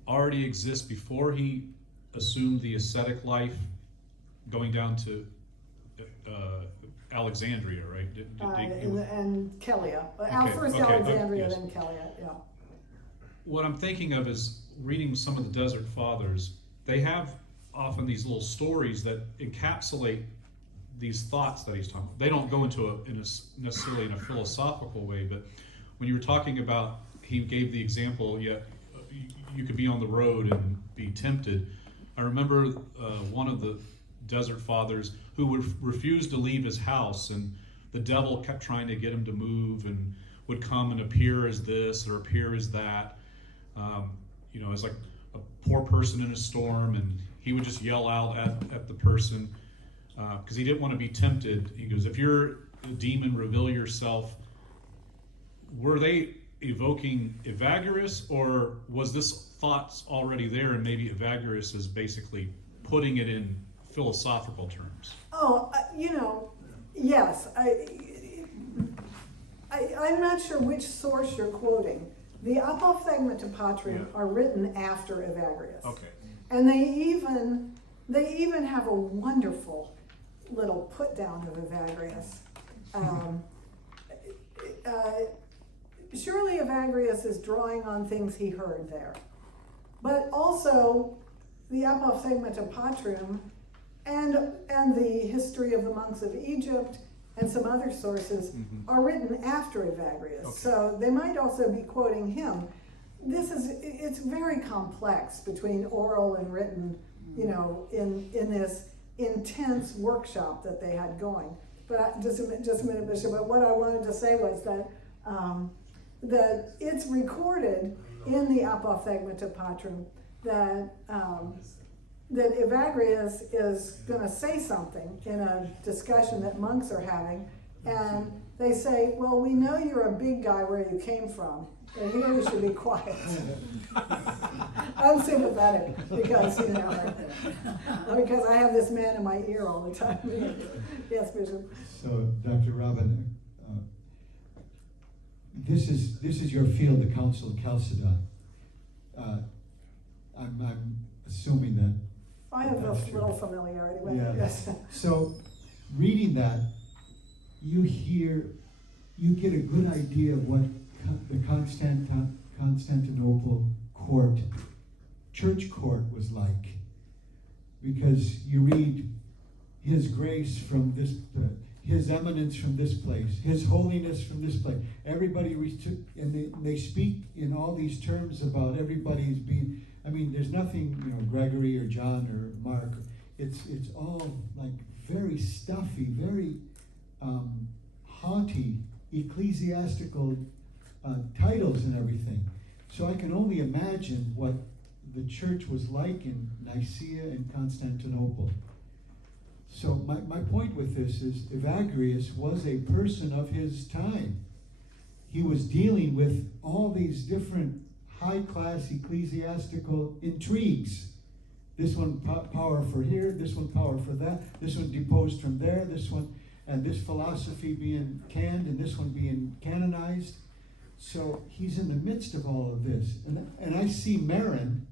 already exist before he assumed the ascetic life, going down to Alexandria, right? And Kellia. First okay, Alexandria, yes. then Kellia, yeah. What I'm thinking of is reading some of the Desert Fathers. They have often these little stories that encapsulate these thoughts that he's talking about. They don't go into necessarily in a philosophical way, but when you were talking about, he gave the example, you could be on the road and be tempted. I remember one of the Desert Fathers who refused to leave his house, and the devil kept trying to get him to move and would come and appear as this or appear as that, as like a poor person in a storm, and he would just yell out at the person because he didn't want to be tempted. He goes, if you're a demon, reveal yourself. Were they evoking Evagrius, or was this thoughts already there, and maybe Evagrius is basically putting it in philosophical terms? Oh, yes. I'm not sure which source you're quoting. The Apophthegmata Patrum are written after Evagrius. Okay. And they even have a wonderful little put down of Evagrius. Surely Evagrius is drawing on things he heard there. But also the Apophthegmata Patrum and the history of the monks of Egypt and some other sources are written after Evagrius. Okay. So they might also be quoting him. It's very complex between oral and written, in this intense workshop that they had going. But just a minute, Bishop. But what I wanted to say was that that it's recorded in the Apophthegmata Patrum that Evagrius is going to say something in a discussion that monks are having, and they say, well, we know you're a big guy where you came from, but here you should be quiet. I'm sympathetic because, because I have this man in my ear all the time. Yes, Bishop. So, Dr. Robin, this is your field, the Council of Chalcedon. I'm assuming that. I have a that's true. little familiarity with Yeah. it, yes. So, reading that, you get a good idea of what the Constantinople court, church court was like. Because you read His grace from this, His eminence from this place, His holiness from this place. Everybody, and they speak in all these terms about everybody's being, there's nothing, Gregory or John or Mark. It's all like very stuffy, very haughty, ecclesiastical titles and everything. So I can only imagine what the church was like in Nicaea and Constantinople. So my point with this is Evagrius was a person of his time. He was dealing with all these different high-class ecclesiastical intrigues. This one power for here, this one power for that, this one deposed from there, this one, and this philosophy being canned and this one being canonized. So he's in the midst of all of this. And I see Marin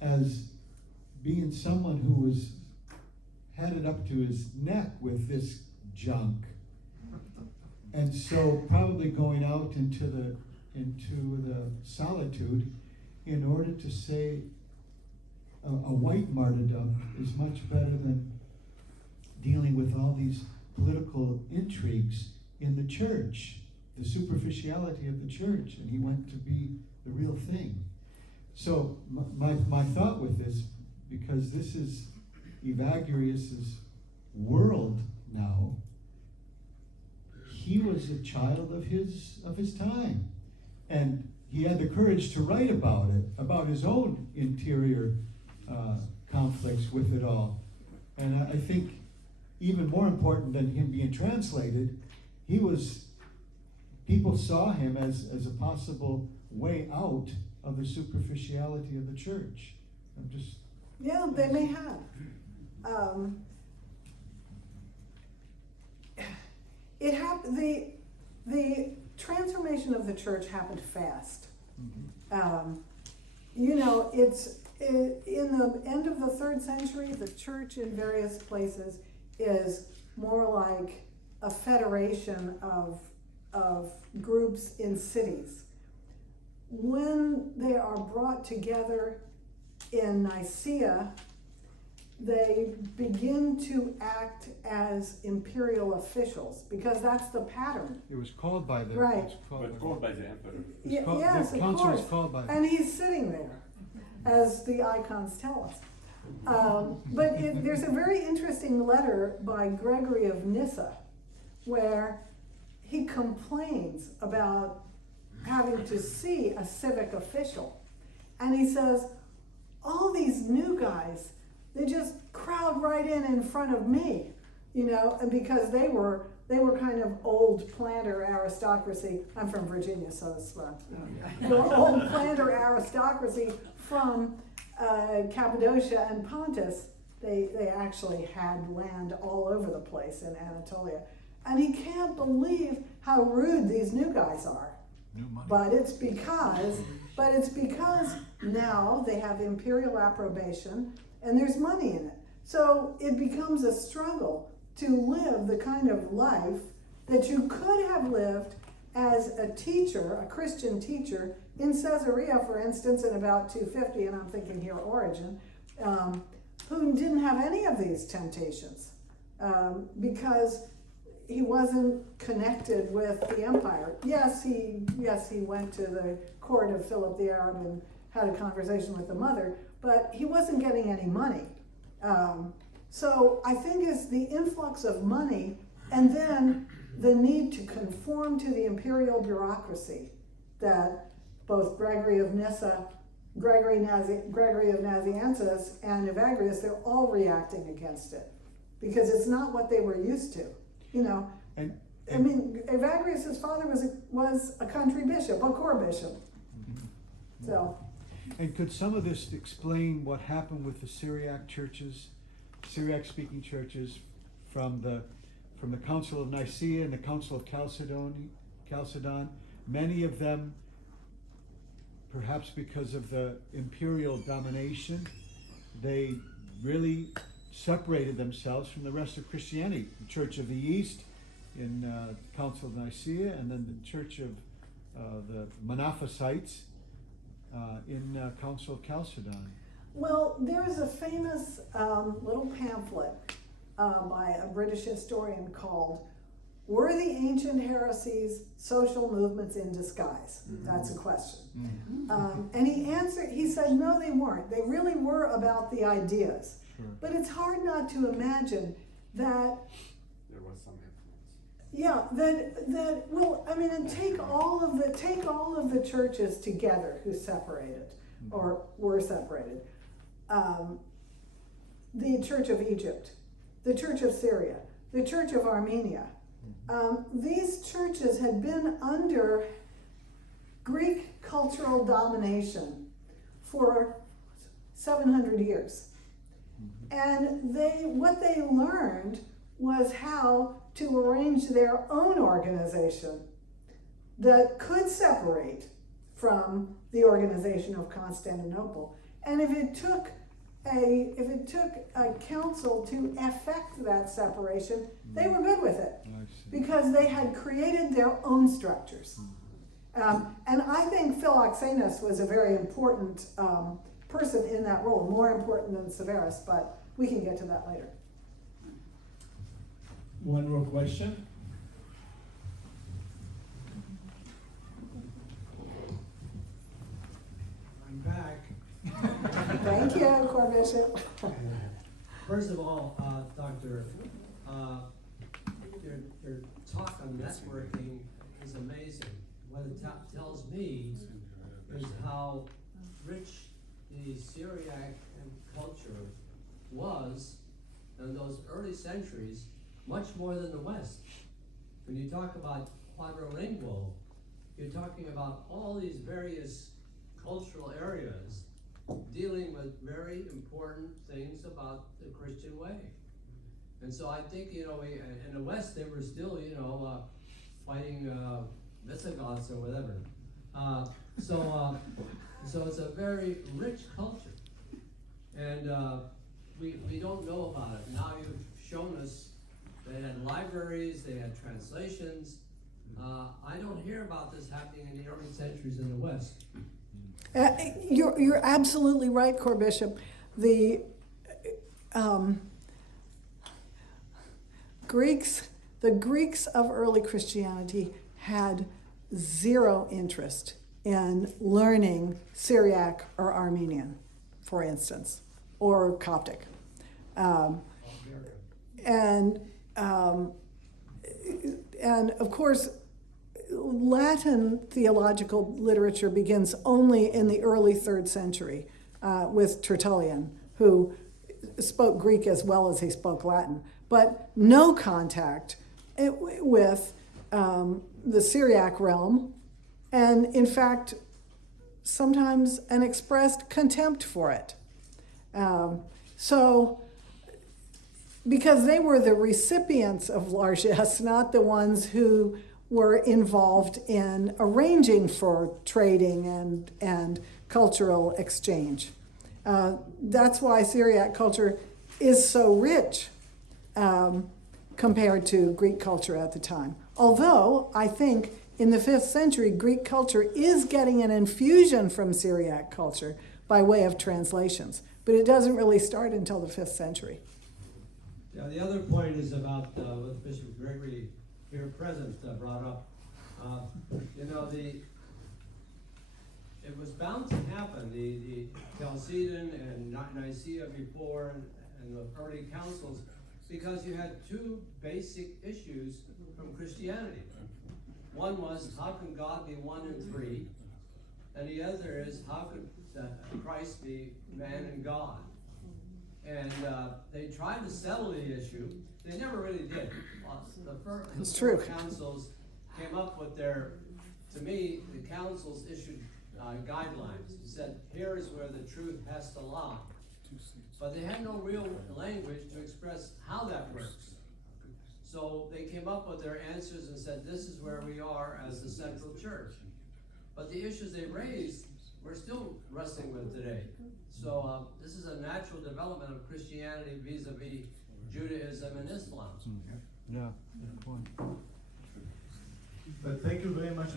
as being someone who was headed up to his neck with this junk. And so probably going out into the solitude in order to say a white martyrdom is much better than dealing with all these political intrigues in the church, the superficiality of the church, and he went to be the real thing. So my thought with this, because this is Evagrius's world now, he was a child of his time, and he had the courage to write about it, about his own interior conflicts with it all. And I think even more important than him being translated, people saw him as a possible way out of the superficiality of the church. Yeah, they may have. It happened. The transformation of the church happened fast. It's in the end of the 3rd century. The church in various places is more like a federation of groups in cities. When they are brought together in Nicaea, they begin to act as imperial officials because that's the pattern. It was called by the Right. Called by the emperor. Yes, the of council course. was called by. And he's sitting there, as the icons tell us. But there's a very interesting letter by Gregory of Nyssa where he complains about having to see a civic official. And he says, all these new guys, they just crowd right in front of me, and because they were kind of old planter aristocracy. I'm from Virginia, so it's the old planter aristocracy from Cappadocia and Pontus. They actually had land all over the place in Anatolia. And he can't believe how rude these new guys are. But it's because now they have imperial approbation and there's money in it. So it becomes a struggle to live the kind of life that you could have lived as a teacher, a Christian teacher, in Caesarea, for instance, in about 250, and I'm thinking here Origen, who didn't have any of these temptations because he wasn't connected with the empire. Yes, he went to the court of Philip the Arab and had a conversation with the mother, but he wasn't getting any money. So I think it's the influx of money and then the need to conform to the imperial bureaucracy that both Gregory of Nyssa, Gregory of Nazianzus, and Evagrius, they're all reacting against it because it's not what they were used to. I mean, Evagrius' father was a country bishop, a core bishop. So, And could some of this explain what happened with the Syriac churches, Syriac-speaking churches, from the Council of Nicaea and the Council of Chalcedon? Many of them, perhaps because of the imperial domination, they really separated themselves from the rest of Christianity. The Church of the East in Council of Nicaea, and then the Church of the Monophysites in Council of Chalcedon. well, there is a famous little pamphlet by a British historian called "Were the Ancient Heresies Social Movements in Disguise?" That's a question. And he said, no, they weren't. They really were about the ideas. Sure. But it's hard not to imagine that, There was some influence. yeah, well, I mean, and take all of the churches together who separated or were separated. The Church of Egypt, the Church of Syria, the Church of Armenia. These churches had been under Greek cultural domination for 700 years. And what they learned was how to arrange their own organization that could separate from the organization of Constantinople. And if it took a council to effect that separation, they were good with it because they had created their own structures. And I think Philoxenus was a very important person in that role, more important than Severus, but we can get to that later. One more question. I'm back. Thank you, Core Bishop. First of all, Doctor, your talk on networking is amazing. What it tells me is how rich the Syriac culture was in those early centuries, much more than the West. When you talk about quadrilingual, you're talking about all these various cultural areas dealing with very important things about the Christian way. And so I think, in the West, they were still, fighting Visigoths or whatever. So it's a very rich culture. And we don't know about it. Now you've shown us they had libraries, they had translations. I don't hear about this happening in the early centuries in the West. You're absolutely right, Core Bishop. The Greeks of early Christianity had zero interest in learning Syriac or Armenian, for instance, or Coptic. And of course, Latin theological literature begins only in the early 3rd century with Tertullian, who spoke Greek as well as he spoke Latin, but no contact with the Syriac realm, and in fact, sometimes an expressed contempt for it. So, because they were the recipients of largesse, not the ones who were involved in arranging for trading and cultural exchange. That's why Syriac culture is so rich compared to Greek culture at the time. Although I think in the 5th century, Greek culture is getting an infusion from Syriac culture by way of translations, but it doesn't really start until the 5th century. Yeah, the other point is about what Bishop Gregory here present brought up. It was bound to happen. The Chalcedon and Nicaea before and the early councils, because you had two basic issues from Christianity. One was, how can God be one and three? And the other is, how could Christ be man and God? and they tried to settle the issue. They never really did. The first It's true. councils came up with their, to me, the councils issued guidelines. It said, here is where the truth has to lie. But they had no real language to express how that works. So they came up with their answers and said, this is where we are as the central church. But the issues they raised, we're still wrestling with today. So this is a natural development of Christianity vis-a-vis Judaism and Islam. Yeah, good point. But thank you very much.